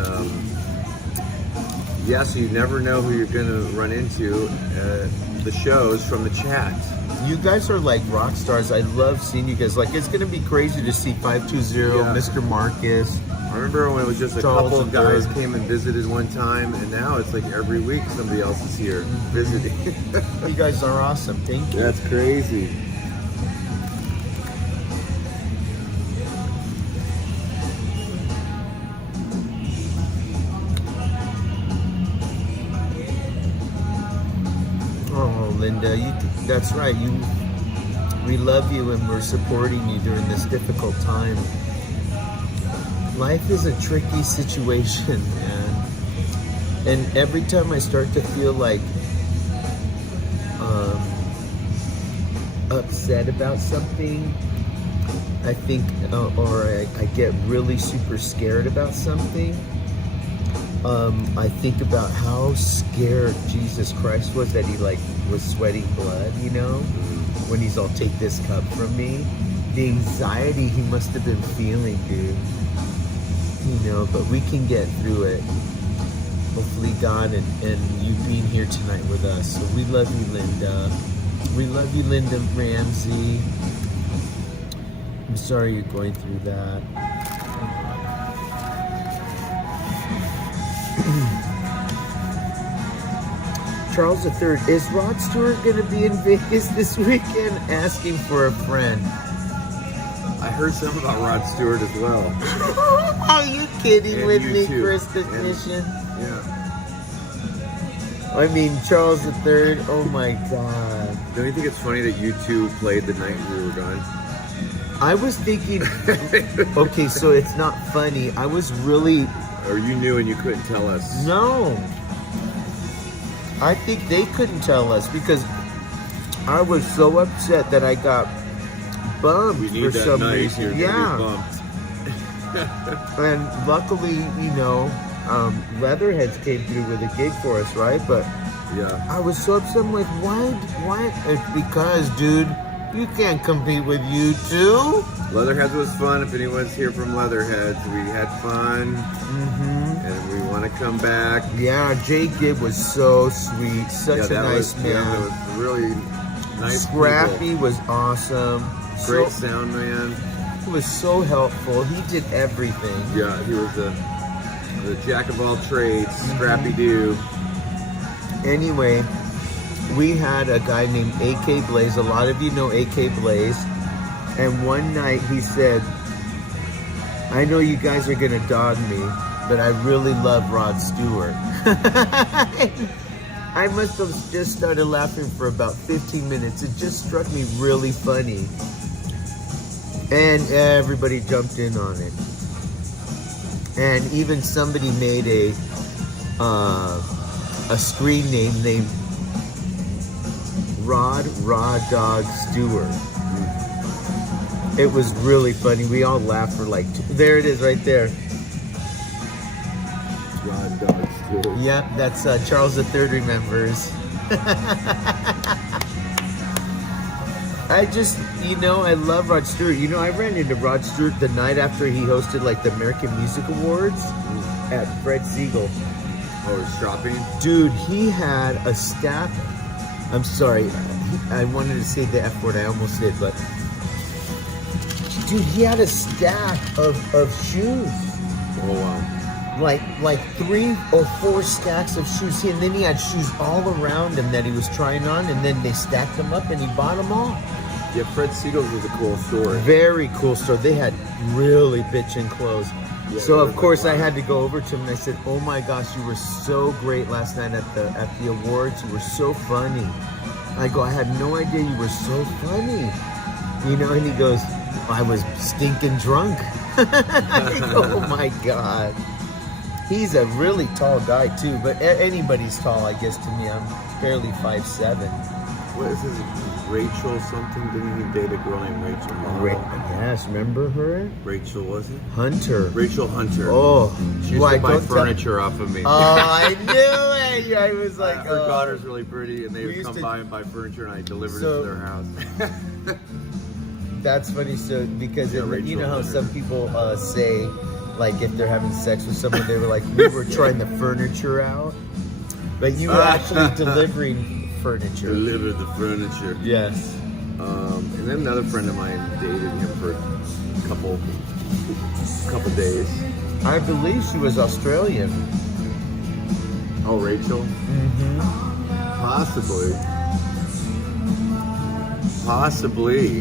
yeah, so you never know who you're going to run into at the shows from the chat. You guys are like rock stars. I love seeing you guys. Like, it's going to be crazy to see 520, Mr. Marcus. I remember when it was just a couple of guys came and visited one time, and now it's like every week somebody else is here visiting. You guys are awesome. Thank you. That's crazy. Oh, Linda, that's right. We love you and we're supporting you during this difficult time. Life is a tricky situation, man. And every time I start to feel like upset about something, I think, or I get really super scared about something, I think about how scared Jesus Christ was that he like was sweating blood, you know, when he's all, take this cup from me. The anxiety he must have been feeling, dude. You know, but we can get through it. hopefully God and you being here tonight with us. So we love you, Linda. We love you, Linda Ramsey. I'm sorry you're going through that. Charles III, is Rod Stewart going to be in Vegas this weekend? Asking for a friend. I heard something about Rod Stewart as well. Are you kidding And with you me, too. Chris Technician? Yeah. I mean, Charles III, oh my God. Don't you think it's funny that you two played the night we were gone? I was thinking, okay, so it's not funny. I was really, Or you knew and you couldn't tell us? no. I think they couldn't tell us because I was so upset that I got bumped We need for that some night. reason. You're Yeah. gonna be bumped. And luckily, you know, Leatherheads came through with a gig for us, right? But Yeah. I was so upset. I'm like, why? It's because, dude, you can't compete with you two. Leatherheads was fun. If anyone's here from Leatherheads, we had fun. And we want to come back. Yeah, Jay Gibb was so sweet, such a nice man. Yeah, that was really nice. Scrappy people. was awesome. Great So, sound man. he was so helpful. He did everything. Yeah, he was the jack of all trades. Scrappy Doo. Anyway, we had a guy named AK Blaze. A lot of you know AK Blaze. And one night he said, I know you guys are going to dog me, but I really love Rod Stewart. I must have just started laughing for about 15 minutes. It just struck me really funny. And everybody jumped in on it. And even somebody made a screen name named Raw Dog Stewart. It was really funny. We all laughed for like, there it is right there. Rod Dog Stewart. Yep, that's Charles III remembers. I just, you know, I love Rod Stewart. You know, I ran into Rod Stewart the night after he hosted like the American Music Awards at Fred Siegel. Oh, shopping? Dude, he had a stack. I'm sorry, I wanted to say the F word, I almost did, but dude, he had a stack of shoes. Oh, wow. Like 3 or 4 stacks of shoes. And then he had shoes all around him that he was trying on, and then they stacked them up and he bought them all. Yeah, Fred Siegel's was a cool store. Very cool store. They had really bitchin' clothes. Yeah, So they of were course like, I wow. had to go over to him and I said, "Oh my gosh, you were so great last night at the awards. You were so funny." I go, "I had no idea you were so funny." You know, and he goes, "I was stinking drunk." I go, "Oh my God." He's a really tall guy too, but anybody's tall, I guess, to me. I'm barely 5'7". What is his Rachel something? Didn't he date a girl named Rachel Marlowe? Yes, remember her? Rachel, was it? Hunter. Rachel Hunter. Oh, She used why, to buy don't tell- furniture off of me. Oh, I knew it. I was like, her oh. daughter's really pretty, and they We would used come to- by and buy furniture, and I delivered So- it to their house. That's funny. So because Yeah, you know how Rachel some Hunter. people say, like if they're having sex with someone, they were like, we were trying the furniture out, but you were actually delivering furniture. Delivered the furniture. Yes. And then another friend of mine dated him for a couple days. I believe she was Australian. Oh, Rachel? Mm-hmm. Possibly.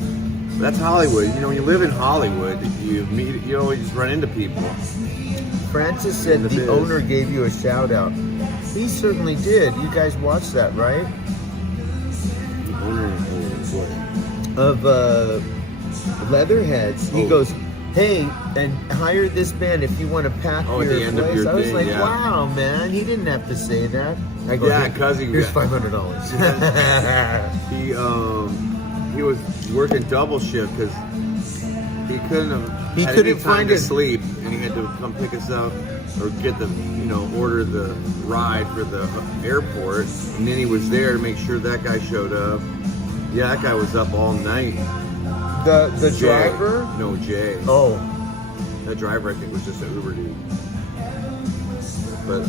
That's Hollywood. You know, when you live in Hollywood, you always run into people. Francis said In the the biz. owner gave you a shout out. He certainly did. You guys watched that, right? Of Leatherheads. He Oh. goes, "Hey, and hire this band if you want to pack Oh, at your the end of place." your I was thing, like, yeah. "Wow, man, he didn't have to say that." I go, Yeah, "Here- 'cause he- here's $500. He was working double shift because he couldn't He had couldn't any time find to it. sleep, and he had to come pick us up or get the order the ride for the airport, and then he was there to make sure that guy showed up. Yeah, that guy was up all night. The Jay. driver? No, Jay. Oh, That driver, I think, was just an Uber dude. But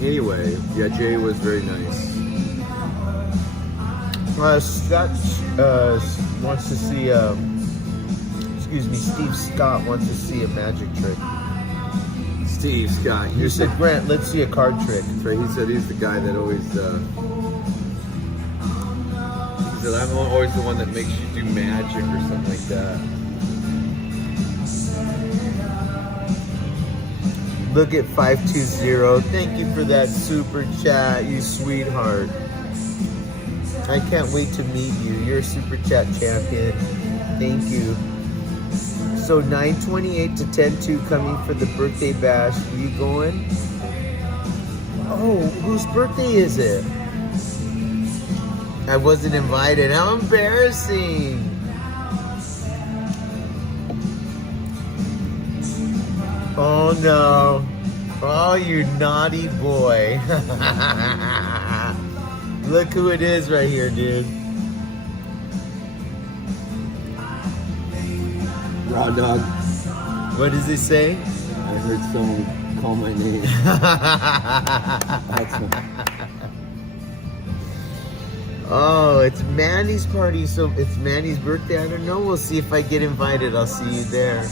anyway, yeah, Jay was very nice. Scott wants to see, Steve Scott wants to see a magic trick. Steve Scott. You said, Grant, let's see a card trick. That's right. He said he's the guy that always. He said I'm always the one that makes you do magic or something like that. Look at 520. Thank you for that super chat, you sweetheart. I can't wait to meet you. You're a super chat champion. Thank you. So 9:28 to 10:02 coming for the birthday bash. Are you going? Oh, whose birthday is it? I wasn't invited. How embarrassing. Oh no. Oh, you naughty boy. Look who it is right here, dude. Raw dog. What does he say? I heard someone call my name. That's him. Oh, it's Manny's party, so it's Manny's birthday. I don't know. We'll see if I get invited. I'll see you there.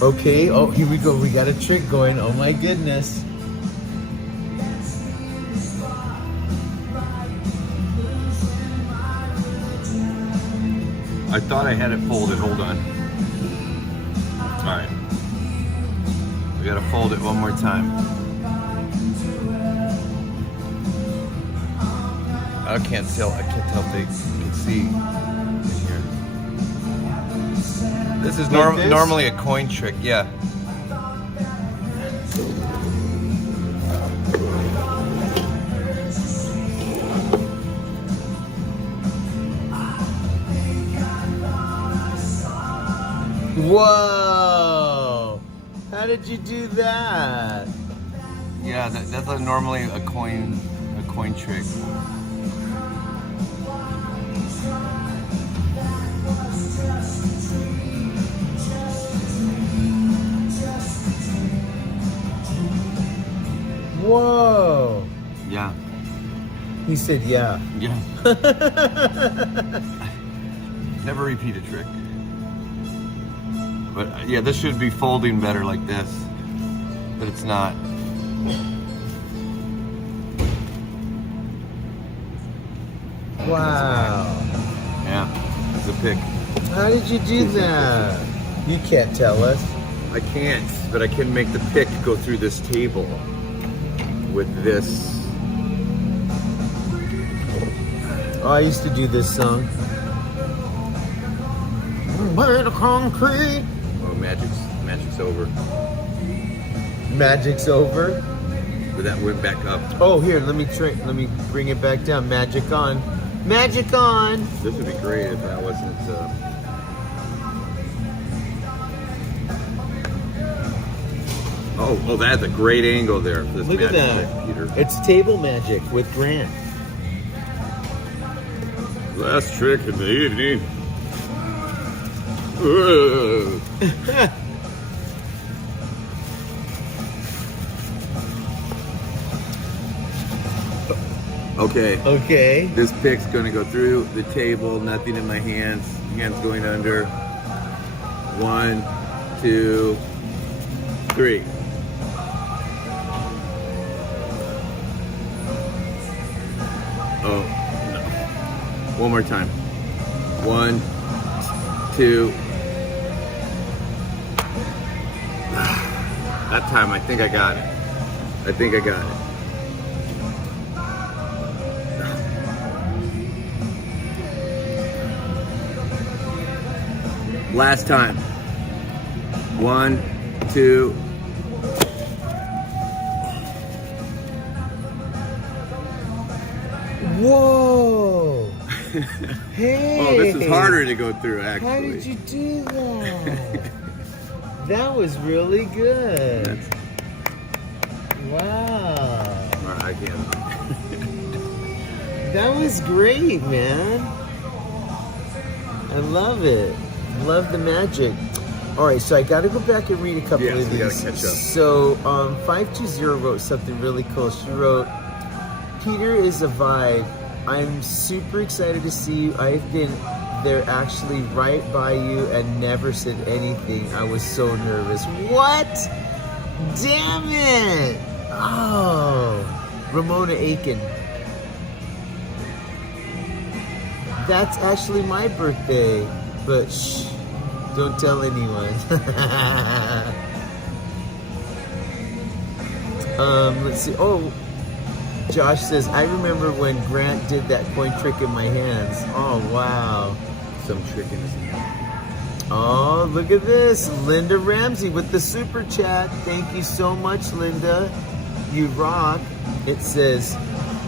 Okay. Oh, here we go. We got a trick going. Oh my goodness. I thought I had it folded. Hold on. All right. We gotta fold it one more time. I can't tell if they can see in here. This is Like this? normally a coin trick, yeah. Whoa! How did you do that? Yeah, that's normally a coin trick. Whoa! Yeah. He said, yeah. Yeah. Never repeat a trick. But yeah, this should be folding better like this, but it's not. Wow. Yeah, it's a pick. How did you do that? You can't tell us. I can't, but I can make the pick go through this table with this. Oh, I used to do this song. Made of concrete. Oh, magic's over. Magic's over. But that went back up. Oh, here, let me bring it back down. Magic on. Magic on. This would be great if that wasn't. Oh, that's a great angle there. For this Look at magic that. trick, Peter. It's table magic with Grant. Last trick in the evening. Okay. Okay. This pick's gonna go through the table, nothing in my hands going under. 1, 2, 3. Oh, no. One more time. 1, 2. That time, I think I got it. Last time. 1, 2. Whoa! Hey! Oh, this is harder to go through, actually. How did you do that? That was really good. Wow. I can't. That was great, man. I love it. Love the magic. All right, so I got to go back and read a couple Yes, of we these. gotta catch up. So 520 wrote something really cool. She wrote, Peter is a vibe. I'm super excited to see you. I've been there actually right by you and never said anything. I was so nervous. What? Damn it. Oh, Ramona Aiken. That's actually my birthday, but shh, don't tell anyone. Let's see. Oh, Josh says, I remember when Grant did that coin trick in my hands. Oh, wow. Some trick in his hand. Oh, look at this. Linda Ramsey with the super chat. Thank you so much, Linda. You rock. It says,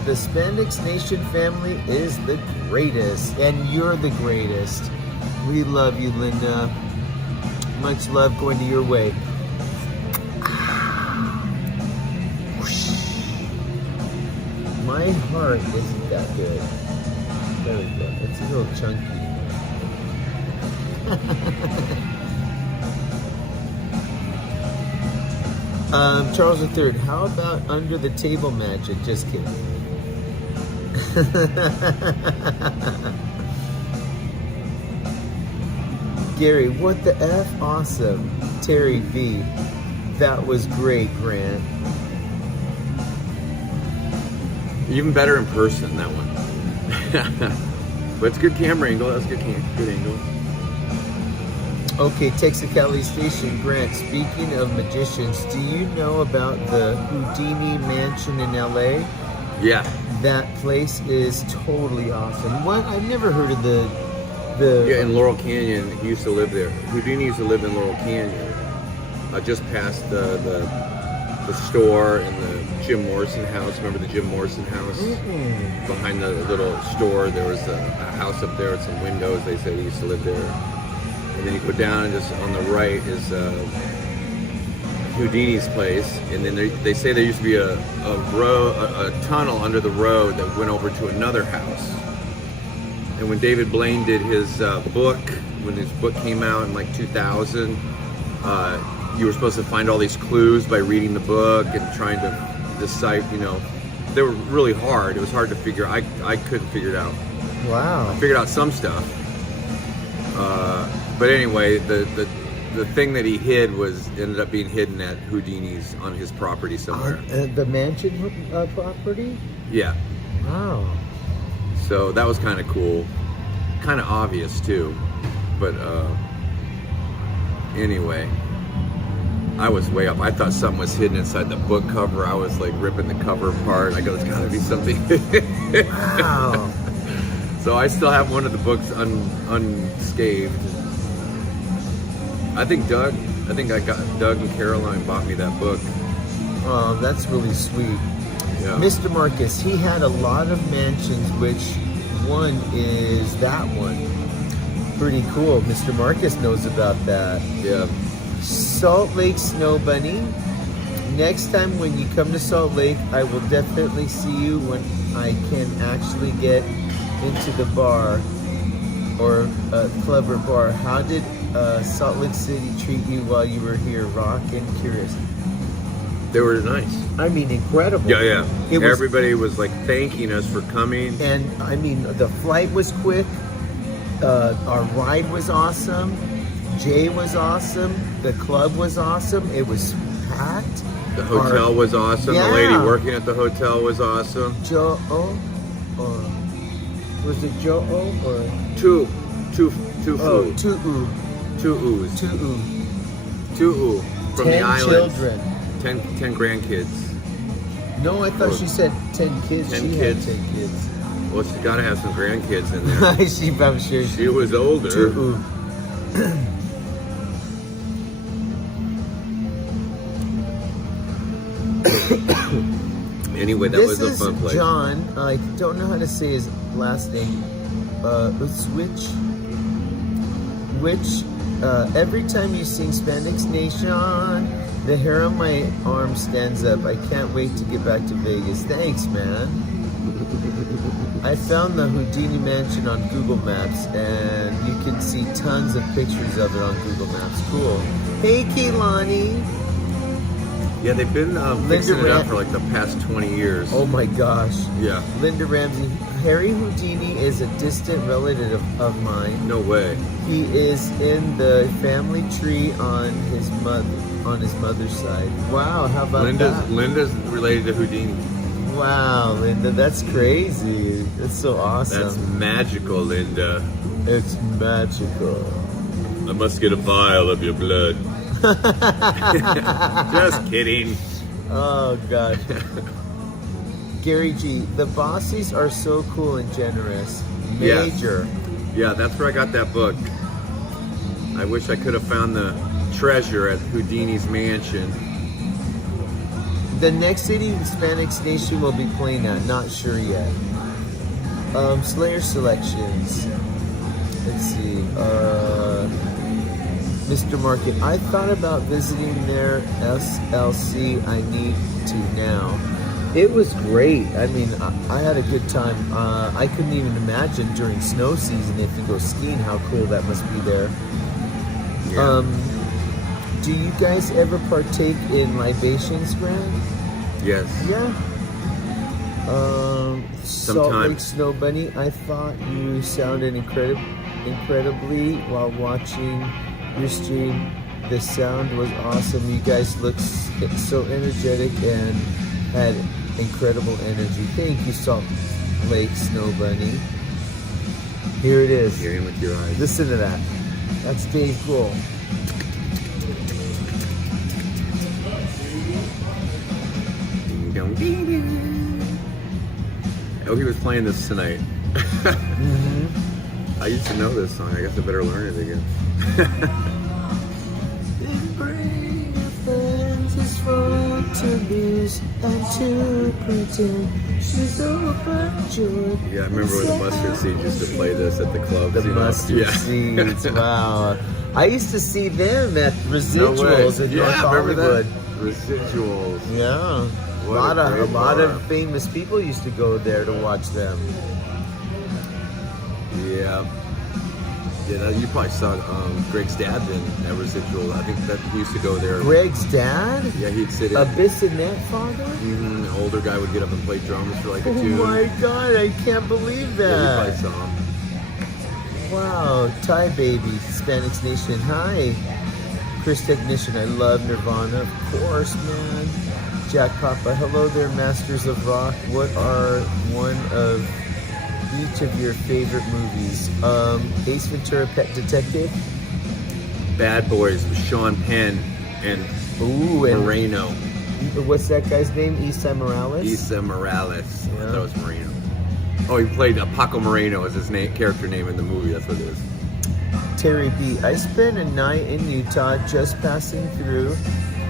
the Spandex Nation family is the greatest, and you're the greatest. We love you, Linda. Much love going to your way. My heart isn't that good. There we go. It's a little chunky. Charles III, how about under the table magic? Just kidding. Gary, what the F? Awesome. Terry V, that was great, Grant. Even better in person, that one. But it's good camera angle. That was good angle. Okay, Texacali Station, Grant, speaking of magicians, do you know about the Houdini Mansion in LA? Yeah. That place is totally awesome. What? I've never heard of the Yeah, in Laurel Canyon, he used to live there. Houdini used to live in Laurel Canyon, just past the store and the Jim Morrison house. Remember the Jim Morrison house? Mm-mm. Behind the little store, there was a house up there with some windows. They said he used to live there. And then you go down, and just on the right is Houdini's place. And then they say there used to be a tunnel under the road that went over to another house. And when David Blaine did his book, when his book came out in like 2000, you were supposed to find all these clues by reading the book and trying to decipher, they were really hard. It was hard to figure. I couldn't figure it out. Wow. I figured out some stuff. But anyway, the thing that he hid ended up being hidden at Houdini's on his property somewhere. The mansion property? Yeah. Wow. So that was kind of cool. Kind of obvious too. But anyway, I was way up. I thought something was hidden inside the book cover. I was like ripping the cover apart. I go, there's gotta be something. Wow. So I still have one of the books unscathed. I think Doug and Caroline bought me that book. Oh, that's really sweet. Yeah. Mr. Marcus, he had a lot of mansions, which one is that one? Pretty cool. Mr. Marcus knows about that. Yeah. Salt Lake Snow Bunny. Next time when you come to Salt Lake, I will definitely see you when I can actually get into the bar or a club or bar. How did Salt Lake City treat you while you were here? Rock and curious. They were nice. I mean, incredible. Yeah. Everybody was like thanking us for coming. And I mean, the flight was quick. Our ride was awesome. Jay was awesome. The club was awesome. It was packed. The hotel was awesome. Yeah. The lady working at the hotel was awesome. Joe-O? Or was it Joe-O? Or Two oh, food. two Two from 10 the island. children. 10 grandkids. No, I thought she said 10 kids. 10 she kids. had 10 kids. Well, she's got to have some grandkids in there. I'm sure She was older. Two. Anyway, that This was a is fun place. John. I don't know how to say his last name. Every time you sing Spandex Nation, the hair on my arm stands up. I can't wait to get back to Vegas. Thanks, man. I found the Houdini Mansion on Google Maps, and you can see tons of pictures of it on Google Maps. Cool. Hey, Kehlani. Yeah, they've been fixing it up for like the past 20 years. Oh my gosh. Yeah. Linda Ramsey. Harry Houdini is a distant relative of mine. No way. He is in the family tree on his mother's side. Wow, how about that? Linda's related to Houdini. Wow, Linda, that's crazy. That's so awesome. That's magical, Linda. It's magical. I must get a vial of your blood. Just kidding. Oh, God. Gary G, the Bossies are so cool and generous. Major. Yeah, that's where I got that book. I wish I could have found the treasure at Houdini's mansion. The next city SPANDEX Nation will be playing at, not sure yet. Slayer selections. Let's see. Mr. Market, I thought about visiting their SLC. I need to now. It was great. I mean, I had a good time. I couldn't even imagine during snow season if you go skiing how cool that must be there. Yeah. Do you guys ever partake in libations, Grant? Yes. Yeah. Salt Lake Sometimes. Snow Bunny, I thought you sounded incredibly while watching your stream. The sound was awesome. You guys looked so energetic and had incredible energy. Thank you, Salt Lake Snow Bunny. Here it is. Hearing with your eyes. Listen to that. That's Dave Grohl. Oh, he was playing this tonight. Mm-hmm. I used to know this song. I guess I better learn it again. To lose and to pretend she's overjoyed. Yeah, I remember when the Mustard Seeds used to play this at the clubs. The you know? Mustard Yeah. Seeds, wow. I used to see them at Residuals in North Hollywood. Residuals. Yeah. What a A great lot bar. of famous people used to go there to watch them. Yeah. Yeah, you probably saw Greg's dad then at Residuals. I think that he used to go there. Greg's dad? Yeah, he'd sit in. A Bissonette father? An older guy would get up and play drums for like a Oh tune. my God, I can't believe Yeah, you that. probably saw him. Wow, Thai Baby, SPANDEX Nation, hi. Chris Technician, I love Nirvana, of course, man. Jack Papa, hello there, Masters of Rock. What are one of each of your favorite movies? Ace Ventura, Pet Detective. Bad Boys with Sean Penn and Ooh, and Moreno. what's that guy's name? Issa Morales? Issa Morales. I Yeah. thought it was Moreno. Oh, he played Paco Moreno as his character name in the movie. That's what it is. Terry B. I spent a night in Utah just passing through,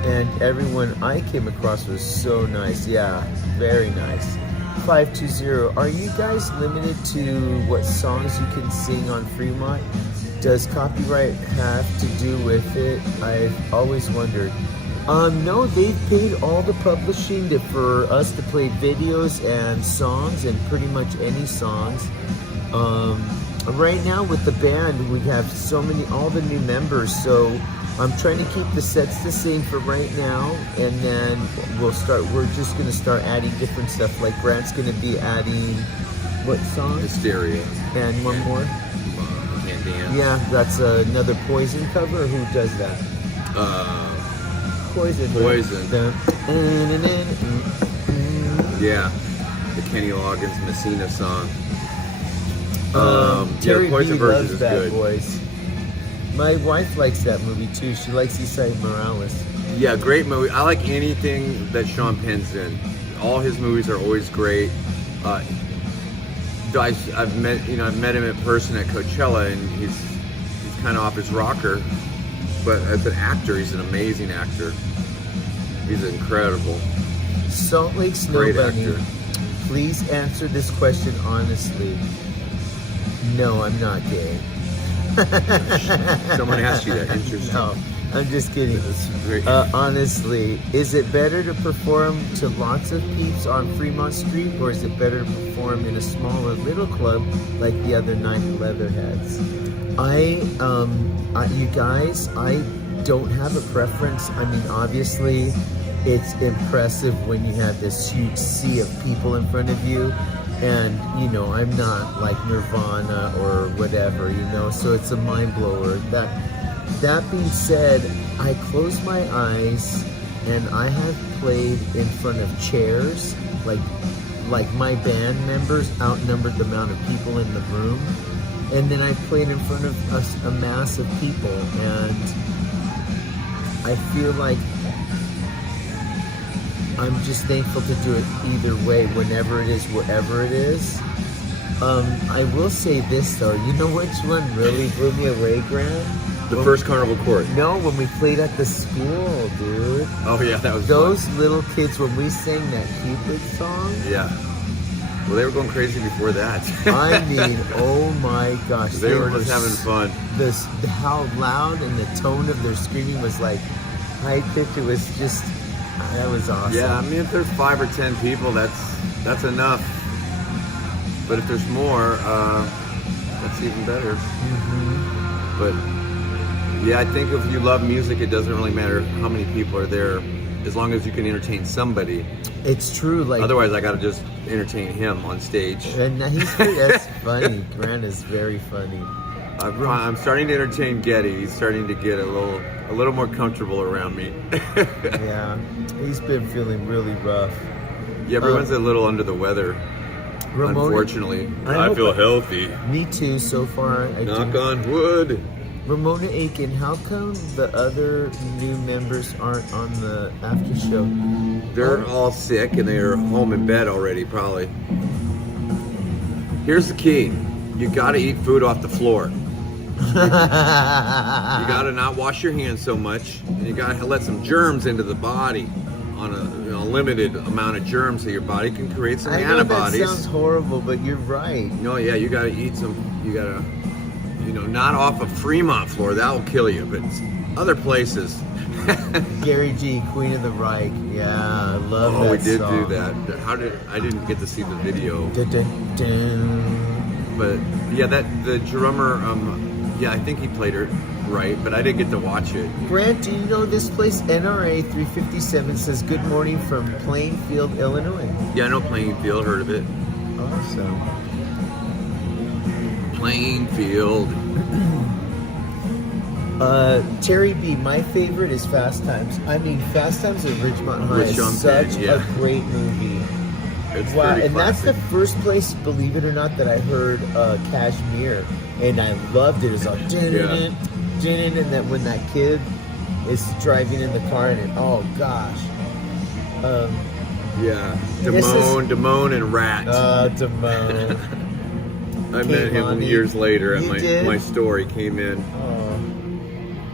and everyone I came across was so nice. Yeah, very nice. 520. Are you guys limited to what songs you can sing on Fremont? Does copyright have to do with it? I've always wondered. No, they've paid all the publishing for us to play videos and songs and pretty much any songs. Right now with the band, we have all the new members, so I'm trying to keep the sets the same for right now, and then we're just going to start adding different stuff, like Grant's going to be adding, what song? Hysteria. And one more? Can't Dance. Yeah, that's another Poison cover. Who does that? Poison. Poison. Right? Yeah. The Kenny Loggins Messina song. Terry the Poison B version loves is Bad good. Boys. My wife likes that movie too. She likes Issa Morales. Yeah, great movie. I like anything that Sean Penn's in. All his movies are always great. I've met him in person at Coachella, and he's kind of off his rocker, but as an actor, he's an amazing actor. He's incredible. Salt Lake Snow Great Bunny, actor. please answer this question honestly. No, I'm not gay. Someone asked you that. Interesting. No, I'm just kidding. That's great. Honestly, is it better to perform to lots of peeps on Fremont Street, or is it better to perform in a smaller little club like the other night, Leatherheads? You guys, I don't have a preference. I mean, obviously, it's impressive when you have this huge sea of people in front of you. And, you know, I'm not like Nirvana or whatever, you know, so it's a mind blower. That being said, I close my eyes and I have played in front of chairs, like my band members outnumbered the amount of people in the room. And then I played in front of a mass of people, and I feel like I'm just thankful to do it either way, whenever it is, wherever it is. I will say this though, you know which one really blew me away, Grant? The first Carnival Court. No, when we played at the school, dude. Oh yeah, that was Those fun. little kids, when we sang that Cupid song. Yeah. Well, they were going crazy before that. I mean, oh my gosh. They were just having fun. How loud and the tone of their screaming was like high pitched. It was just, that was awesome. Yeah, I mean, if there's 5 or 10 people, that's enough. But if there's more, that's even better. Mm-hmm. But yeah, I think if you love music, it doesn't really matter how many people are there, as long as you can entertain somebody. It's true. Like, otherwise, I gotta just entertain him on stage. And that's funny. Grant is very funny. I'm starting to entertain Getty. He's starting to get a little more comfortable around me. Yeah, he's been feeling really rough. Yeah, everyone's a little under the weather. Ramona, unfortunately, I feel healthy. Me too, so far. Knock on wood. Ramona Aiken, how come the other new members aren't on the after show? They're all sick and they're home in bed already, probably. Here's the key. You gotta eat food off the floor. You gotta not wash your hands so much, and you gotta let some germs into the body on a limited amount of germs so your body can create some antibodies. That sounds horrible, but you're right. No, yeah, you gotta eat some, not off a Fremont floor, that will kill you, but other places. Gary G, Queen of the Reich. Yeah, I love that we did song. do that. I didn't get to see the video. Dun, dun, dun. But yeah, the drummer, I think he played it right, but I didn't get to watch it. Grant, do you know this place? NRA 357 says good morning from Plainfield, Illinois. Yeah, I know Plainfield, heard of it. Awesome. Plainfield. Terry B, my favorite is Fast Times. I mean, Fast Times at Ridgemont High With is Sean such Penn, yeah. a great movie. It's Wow, pretty and that's classic. the first place, believe it or not, that I heard Kashmir, and I loved it. It was like, and then when that kid is driving in the car, and oh gosh, Yeah, This Damone and Rat. Damone. I met him Lonnie. years later, and You did? my story came in. Oh,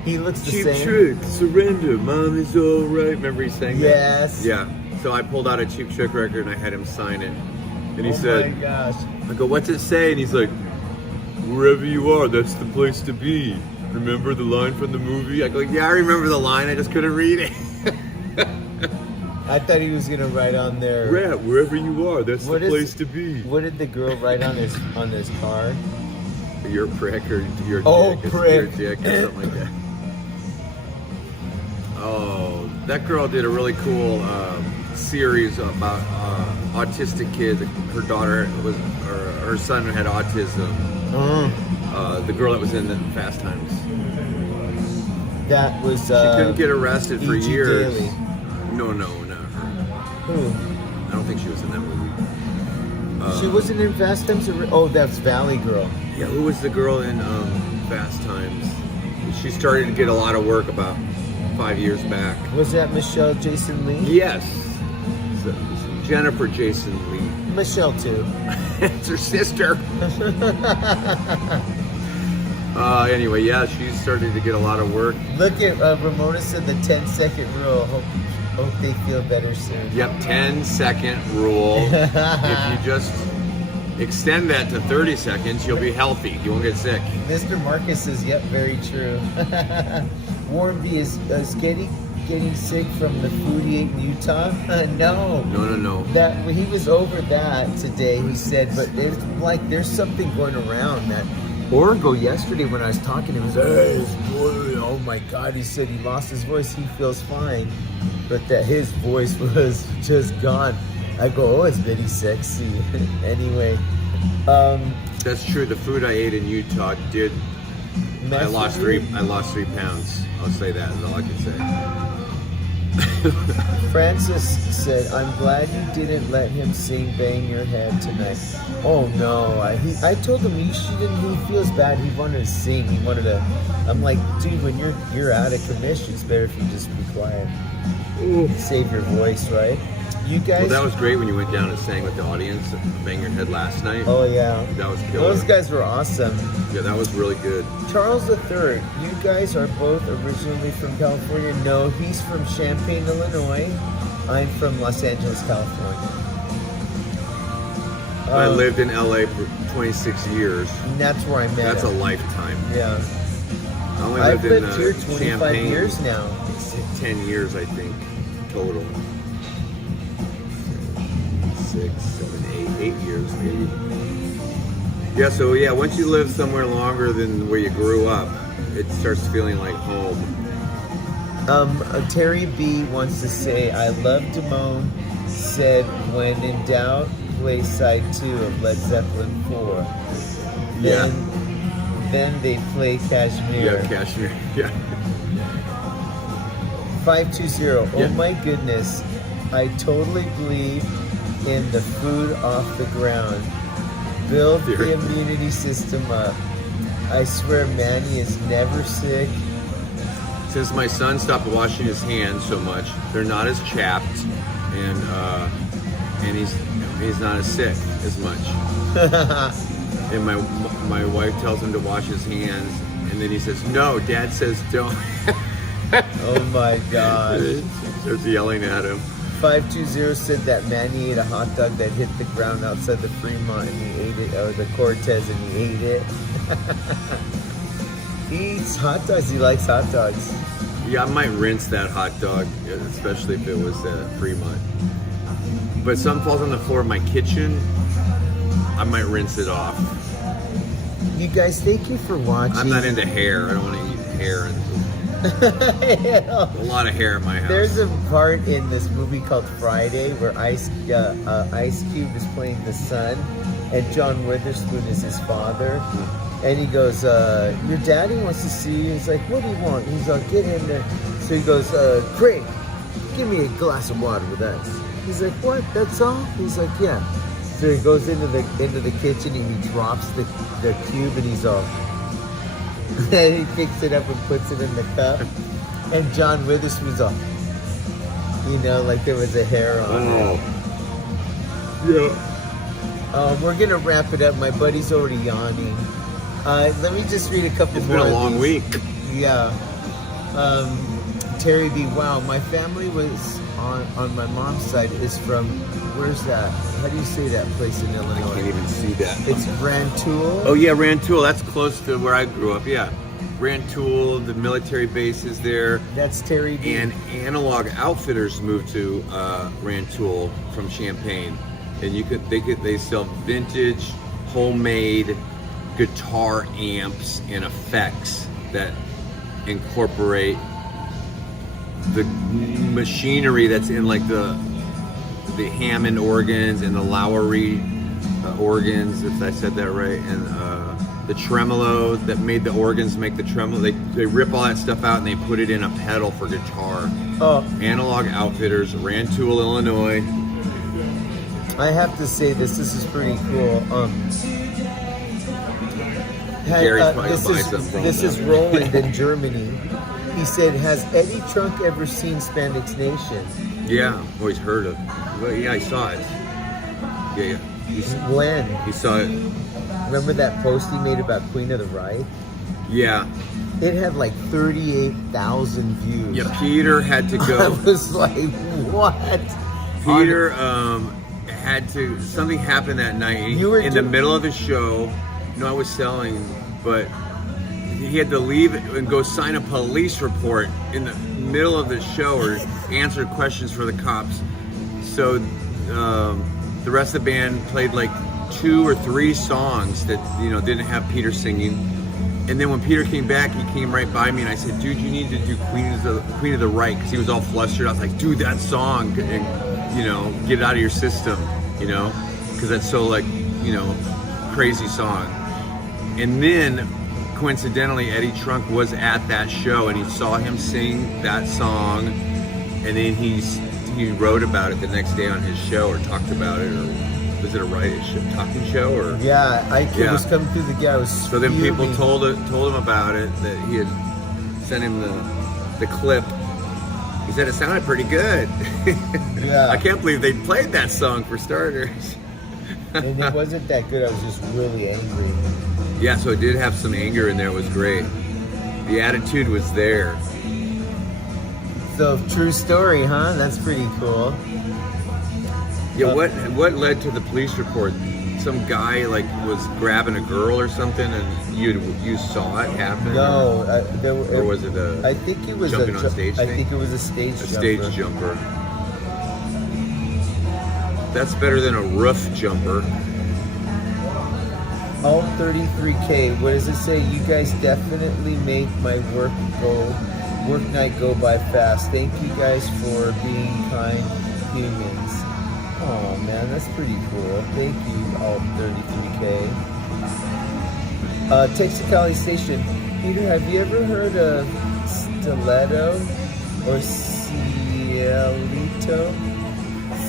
he looks the Cheap same. Trick, surrender, mom is alright. Remember he sang that? Yes. Yeah. So I pulled out a Cheap Trick record and I had him sign it. And he Oh said, my gosh. I go, what's it say? And he's like, wherever you are, that's the place to be. Remember the line from the movie? I go, yeah, I remember the line. I just couldn't read it. I thought he was gonna write on there. Rat, wherever you are, that's What the is- place to be. What did the girl write on his card? Your prick or your Oh, dick. prick. Your dick or something like that. Oh, that girl did a really cool series about autistic kids. Her daughter was, or her son had autism. The girl that was in the Fast Times. That was. She couldn't get arrested for E.G. years. Daily. No, not her. Who? I don't think she was in that movie. She wasn't in Fast Times. Oh, that's Valley Girl. Yeah, who was the girl in Fast Times? She started to get a lot of work about 5 years back. Was that Michelle Jason Lee? Yes. So, Jennifer Jason Lee. Michelle too. It's her sister. Anyway, yeah, she's starting to get a lot of work. Look at Ramona said the 10-second rule. Hope they feel better soon. Yep, 10-second rule. If you just extend that to 30 seconds, you'll be healthy. You won't get sick. Mr. Marcus says, yep, very true. Warren B is getting sick from the food he ate in Utah. No. No. That he was over that today. He said, but it's like there's something going around that. Orgo yesterday when I was talking, he was oh my God. He said he lost his voice. He feels fine, but that his voice was just gone. I go, oh, it's very sexy. Anyway, That's true. The food I ate in Utah did. I lost 3 pounds. I'll say that. Is all I can say. Francis said, I'm glad you didn't let him sing Bang Your Head tonight. Oh no, I told him he feels bad. He wanted to sing. He wanted to. I'm like, dude, when you're out of commission, it's better if you just be quiet. Save your voice, right? You guys. Well, that was great when you went down and sang with the audience at Bang Your Head last night. Oh yeah. That was killer. Those guys were awesome. Yeah, that was really good. Charles III, you guys are both originally from California. No, he's from Champaign, Illinois. I'm from Los Angeles, California. I lived in LA for 26 years. And that's where I met That's a him. lifetime. Yeah. I only I've lived lived in here 25 Champaign, years now. 10 years, I think, total. 6, 7, 8 years maybe. Yeah, so yeah, once you live somewhere longer than where you grew up, it starts feeling like home. Terry B wants to say, I love Damone, said, when in doubt, play side 2 of Led Zeppelin 4. Then they play Kashmir. Yeah, Kashmir. Yeah. 520. Oh my goodness. I totally believe in the food off the ground. Build the immunity system up. I swear Manny is never sick. Since my son stopped washing his hands so much, they're not as chapped, and he's not as sick as much. And my wife tells him to wash his hands, and then he says, "No, Dad says don't." Oh my God. Starts yelling at him. 520 said that Manny ate a hot dog that hit the ground outside the Fremont, and he ate it, or the Cortez, and he ate it. He eats hot dogs. He likes hot dogs. Yeah, I might rinse that hot dog, especially if it was Fremont. But something falls on the floor of my kitchen, I might rinse it off. You guys, thank you for watching. I'm not into hair. I don't want to eat hair. A lot of hair in my house. There's a part in this movie called Friday where Ice Cube is playing the son, and John Witherspoon is his father. And he goes, your daddy wants to see you. He's like, what do you want? He's like, get in there. So he goes, Craig, give me a glass of water with ice. He's like, what? That's all? He's like, yeah. So he goes into the kitchen and he drops the cube, and he's all, and he picks it up and puts it in the cup. And John Witherspoon's all, like there was a hair on it. Yeah. We're gonna wrap it up. My buddy's already yawning. Let me just read a couple It's more. been a of long these. week. Yeah. Terry B. Wow, my family was on my mom's side is from, where's that? How do you say that place in Illinois? I can't even see that. It's Rantoul. Oh yeah, Rantoul. That's close to where I grew up. Yeah, Rantoul. The military base is there. That's Terry B. And Analog Outfitters moved to Rantoul from Champaign, and they sell vintage, homemade guitar amps and effects that incorporate the machinery that's in like the Hammond organs and the Lowry organs, if I said that right, and the tremolo that made the organs make the tremolo. They rip all that stuff out and they put it in a pedal for guitar. Oh, Analog Outfitters, Rantoul, Illinois. I have to say this is pretty cool. Gary's probably gonna buy something from this them. is Roland in Germany. He said, has Eddie Trunk ever seen Spandex Nation? Yeah, always heard of. Well, yeah, I saw it. Yeah. When? He saw it. Remember that post he made about Queen of the Ride? Yeah. It had like 38,000 views. Yeah, Peter had to I go. was like, what? Peter had to. Something happened that night. You were in the middle of the show. No, I was selling, but he had to leave and go sign a police report in the middle of the show or answer questions for the cops. So the rest of the band played like 2 or 3 songs that didn't have Peter singing. And then when Peter came back, he came right by me and I said, dude, you need to do Queen of the Right, because he was all flustered. I was like, dude, that song, and, get it out of your system, because that's so like, crazy song. And then coincidentally, Eddie Trunk was at that show and he saw him sing that song, and then he wrote about it the next day on his show, or talked about it, or was it a writing show, talking show, or? Yeah, I was coming through the guy. Was so then people told him about it, that he had sent him the clip. He said it sounded pretty good. Yeah. I can't believe they played that song for starters. And it wasn't that good. I was just really angry. Yeah, so it did have some anger in there. It was great. The attitude was there. So true story, huh? That's pretty cool. Yeah, what led to the police report? Some guy was grabbing a girl or something, and you saw it happen? No, or was it I think it was jumping on stage I thing? think it was a stage jumper. Stage jumper. That's better than a roof jumper. All 33K. What does it say? You guys definitely make my work night go by fast. Thank you guys for being kind humans. Oh man, that's pretty cool. Thank you, all 33K. Texicali Station. Peter, have you ever heard of Stiletto or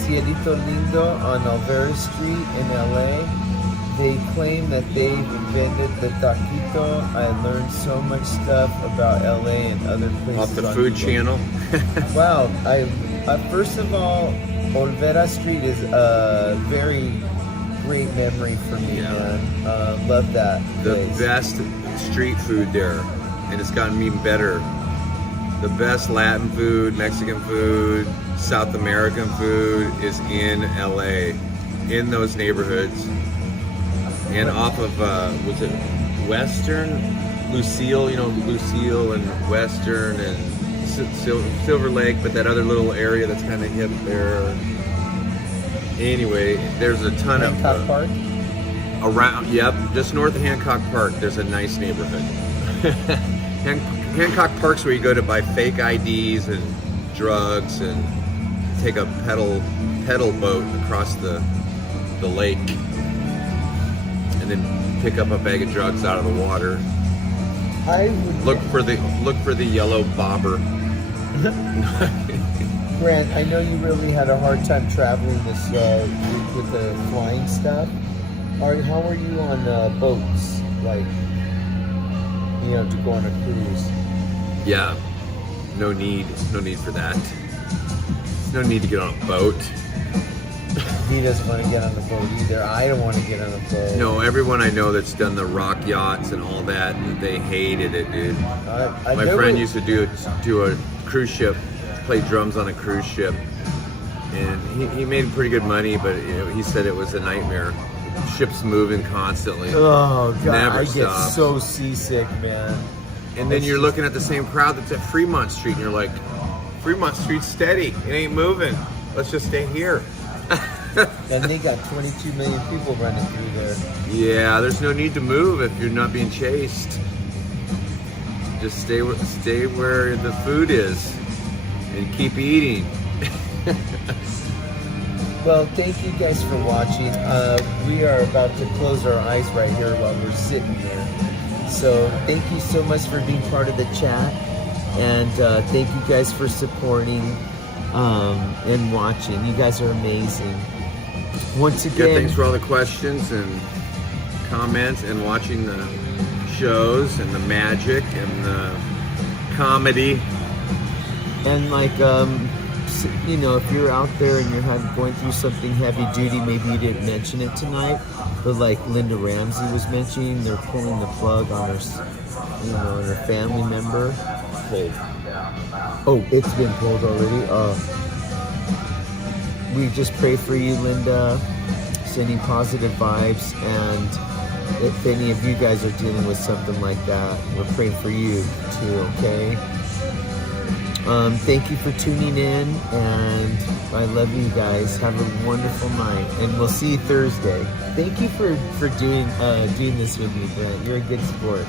Cielito Lindo on Alvera Street in LA? They claim that they've invented the taquito. I learned so much stuff about LA and other places. Off the on Food Google. Channel. Wow. First of all, Olvera Street is a very great memory for me, Yeah. man. Love that. The place. best street food there, and it's gotten even better. The best Latin food, Mexican food, South American food is in LA, in those neighborhoods. And off of, was it Western? Lucille, Lucille and Western and Silver Lake, but that other little area that's kind of hip there. Anyway, there's a ton Hancock of... Park? Just north of Hancock Park, there's a nice neighborhood. Hancock Park's where you go to buy fake IDs and drugs and take a pedal boat across the lake. Then pick up a bag of drugs out of the water. I would Look for the yellow bobber. Grant, I know you really had a hard time traveling this week with the flying stuff. How are you on boats? Like, to go on a cruise? Yeah, no need for that. No need to get on a boat. He doesn't want to get on the boat either. I don't want to get on a boat. No, everyone I know that's done the rock yachts and all that, they hated it, dude. My friend used to do a cruise ship, play drums on a cruise ship, and he made pretty good money, but he said it was a nightmare. Ship's moving constantly. Oh god, Never I get stops. so seasick, man. And then you're looking at the same crowd that's at Fremont Street, and you're like, Fremont Street's steady. It ain't moving. Let's just stay here. And they got 22 million people running through there. Yeah, there's no need to move if you're not being chased. Just stay where the food is and keep eating. Well, thank you guys for watching. We are about to close our eyes right here while we're sitting here. So thank you so much for being part of the chat. And thank you guys for supporting and watching. You guys are amazing. Once Yeah, again, thanks for all the questions and comments and watching the shows and the magic and the comedy. and if you're out there and you're going through something heavy duty, maybe you didn't mention it tonight, but like Linda Ramsey was mentioning, they're pulling the plug on her, on her family member. Okay. Oh, it's been pulled already. We just pray for you, Linda, sending positive vibes, and if any of you guys are dealing with something like that, we're praying for you too, okay? Thank you for tuning in, and I love you guys. Have a wonderful night, and we'll see you Thursday. Thank you for doing this with me, Brent. You're a good sport.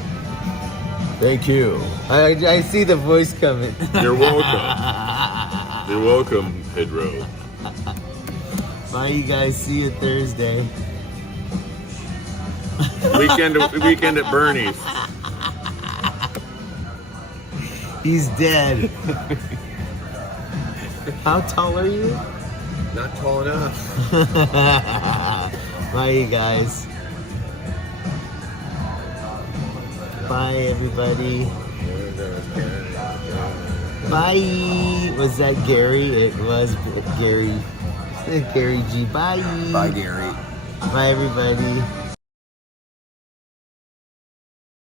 Thank you. I see the voice coming. You're welcome. You're welcome, Pedro. Bye, you guys. See you Thursday. Weekend at Bernie's. He's dead. How tall are you? Not tall enough. Bye, you guys. Bye, everybody. Bye. Was that Gary? It was Gary. Gary G. Bye. Bye, Gary. Bye, everybody.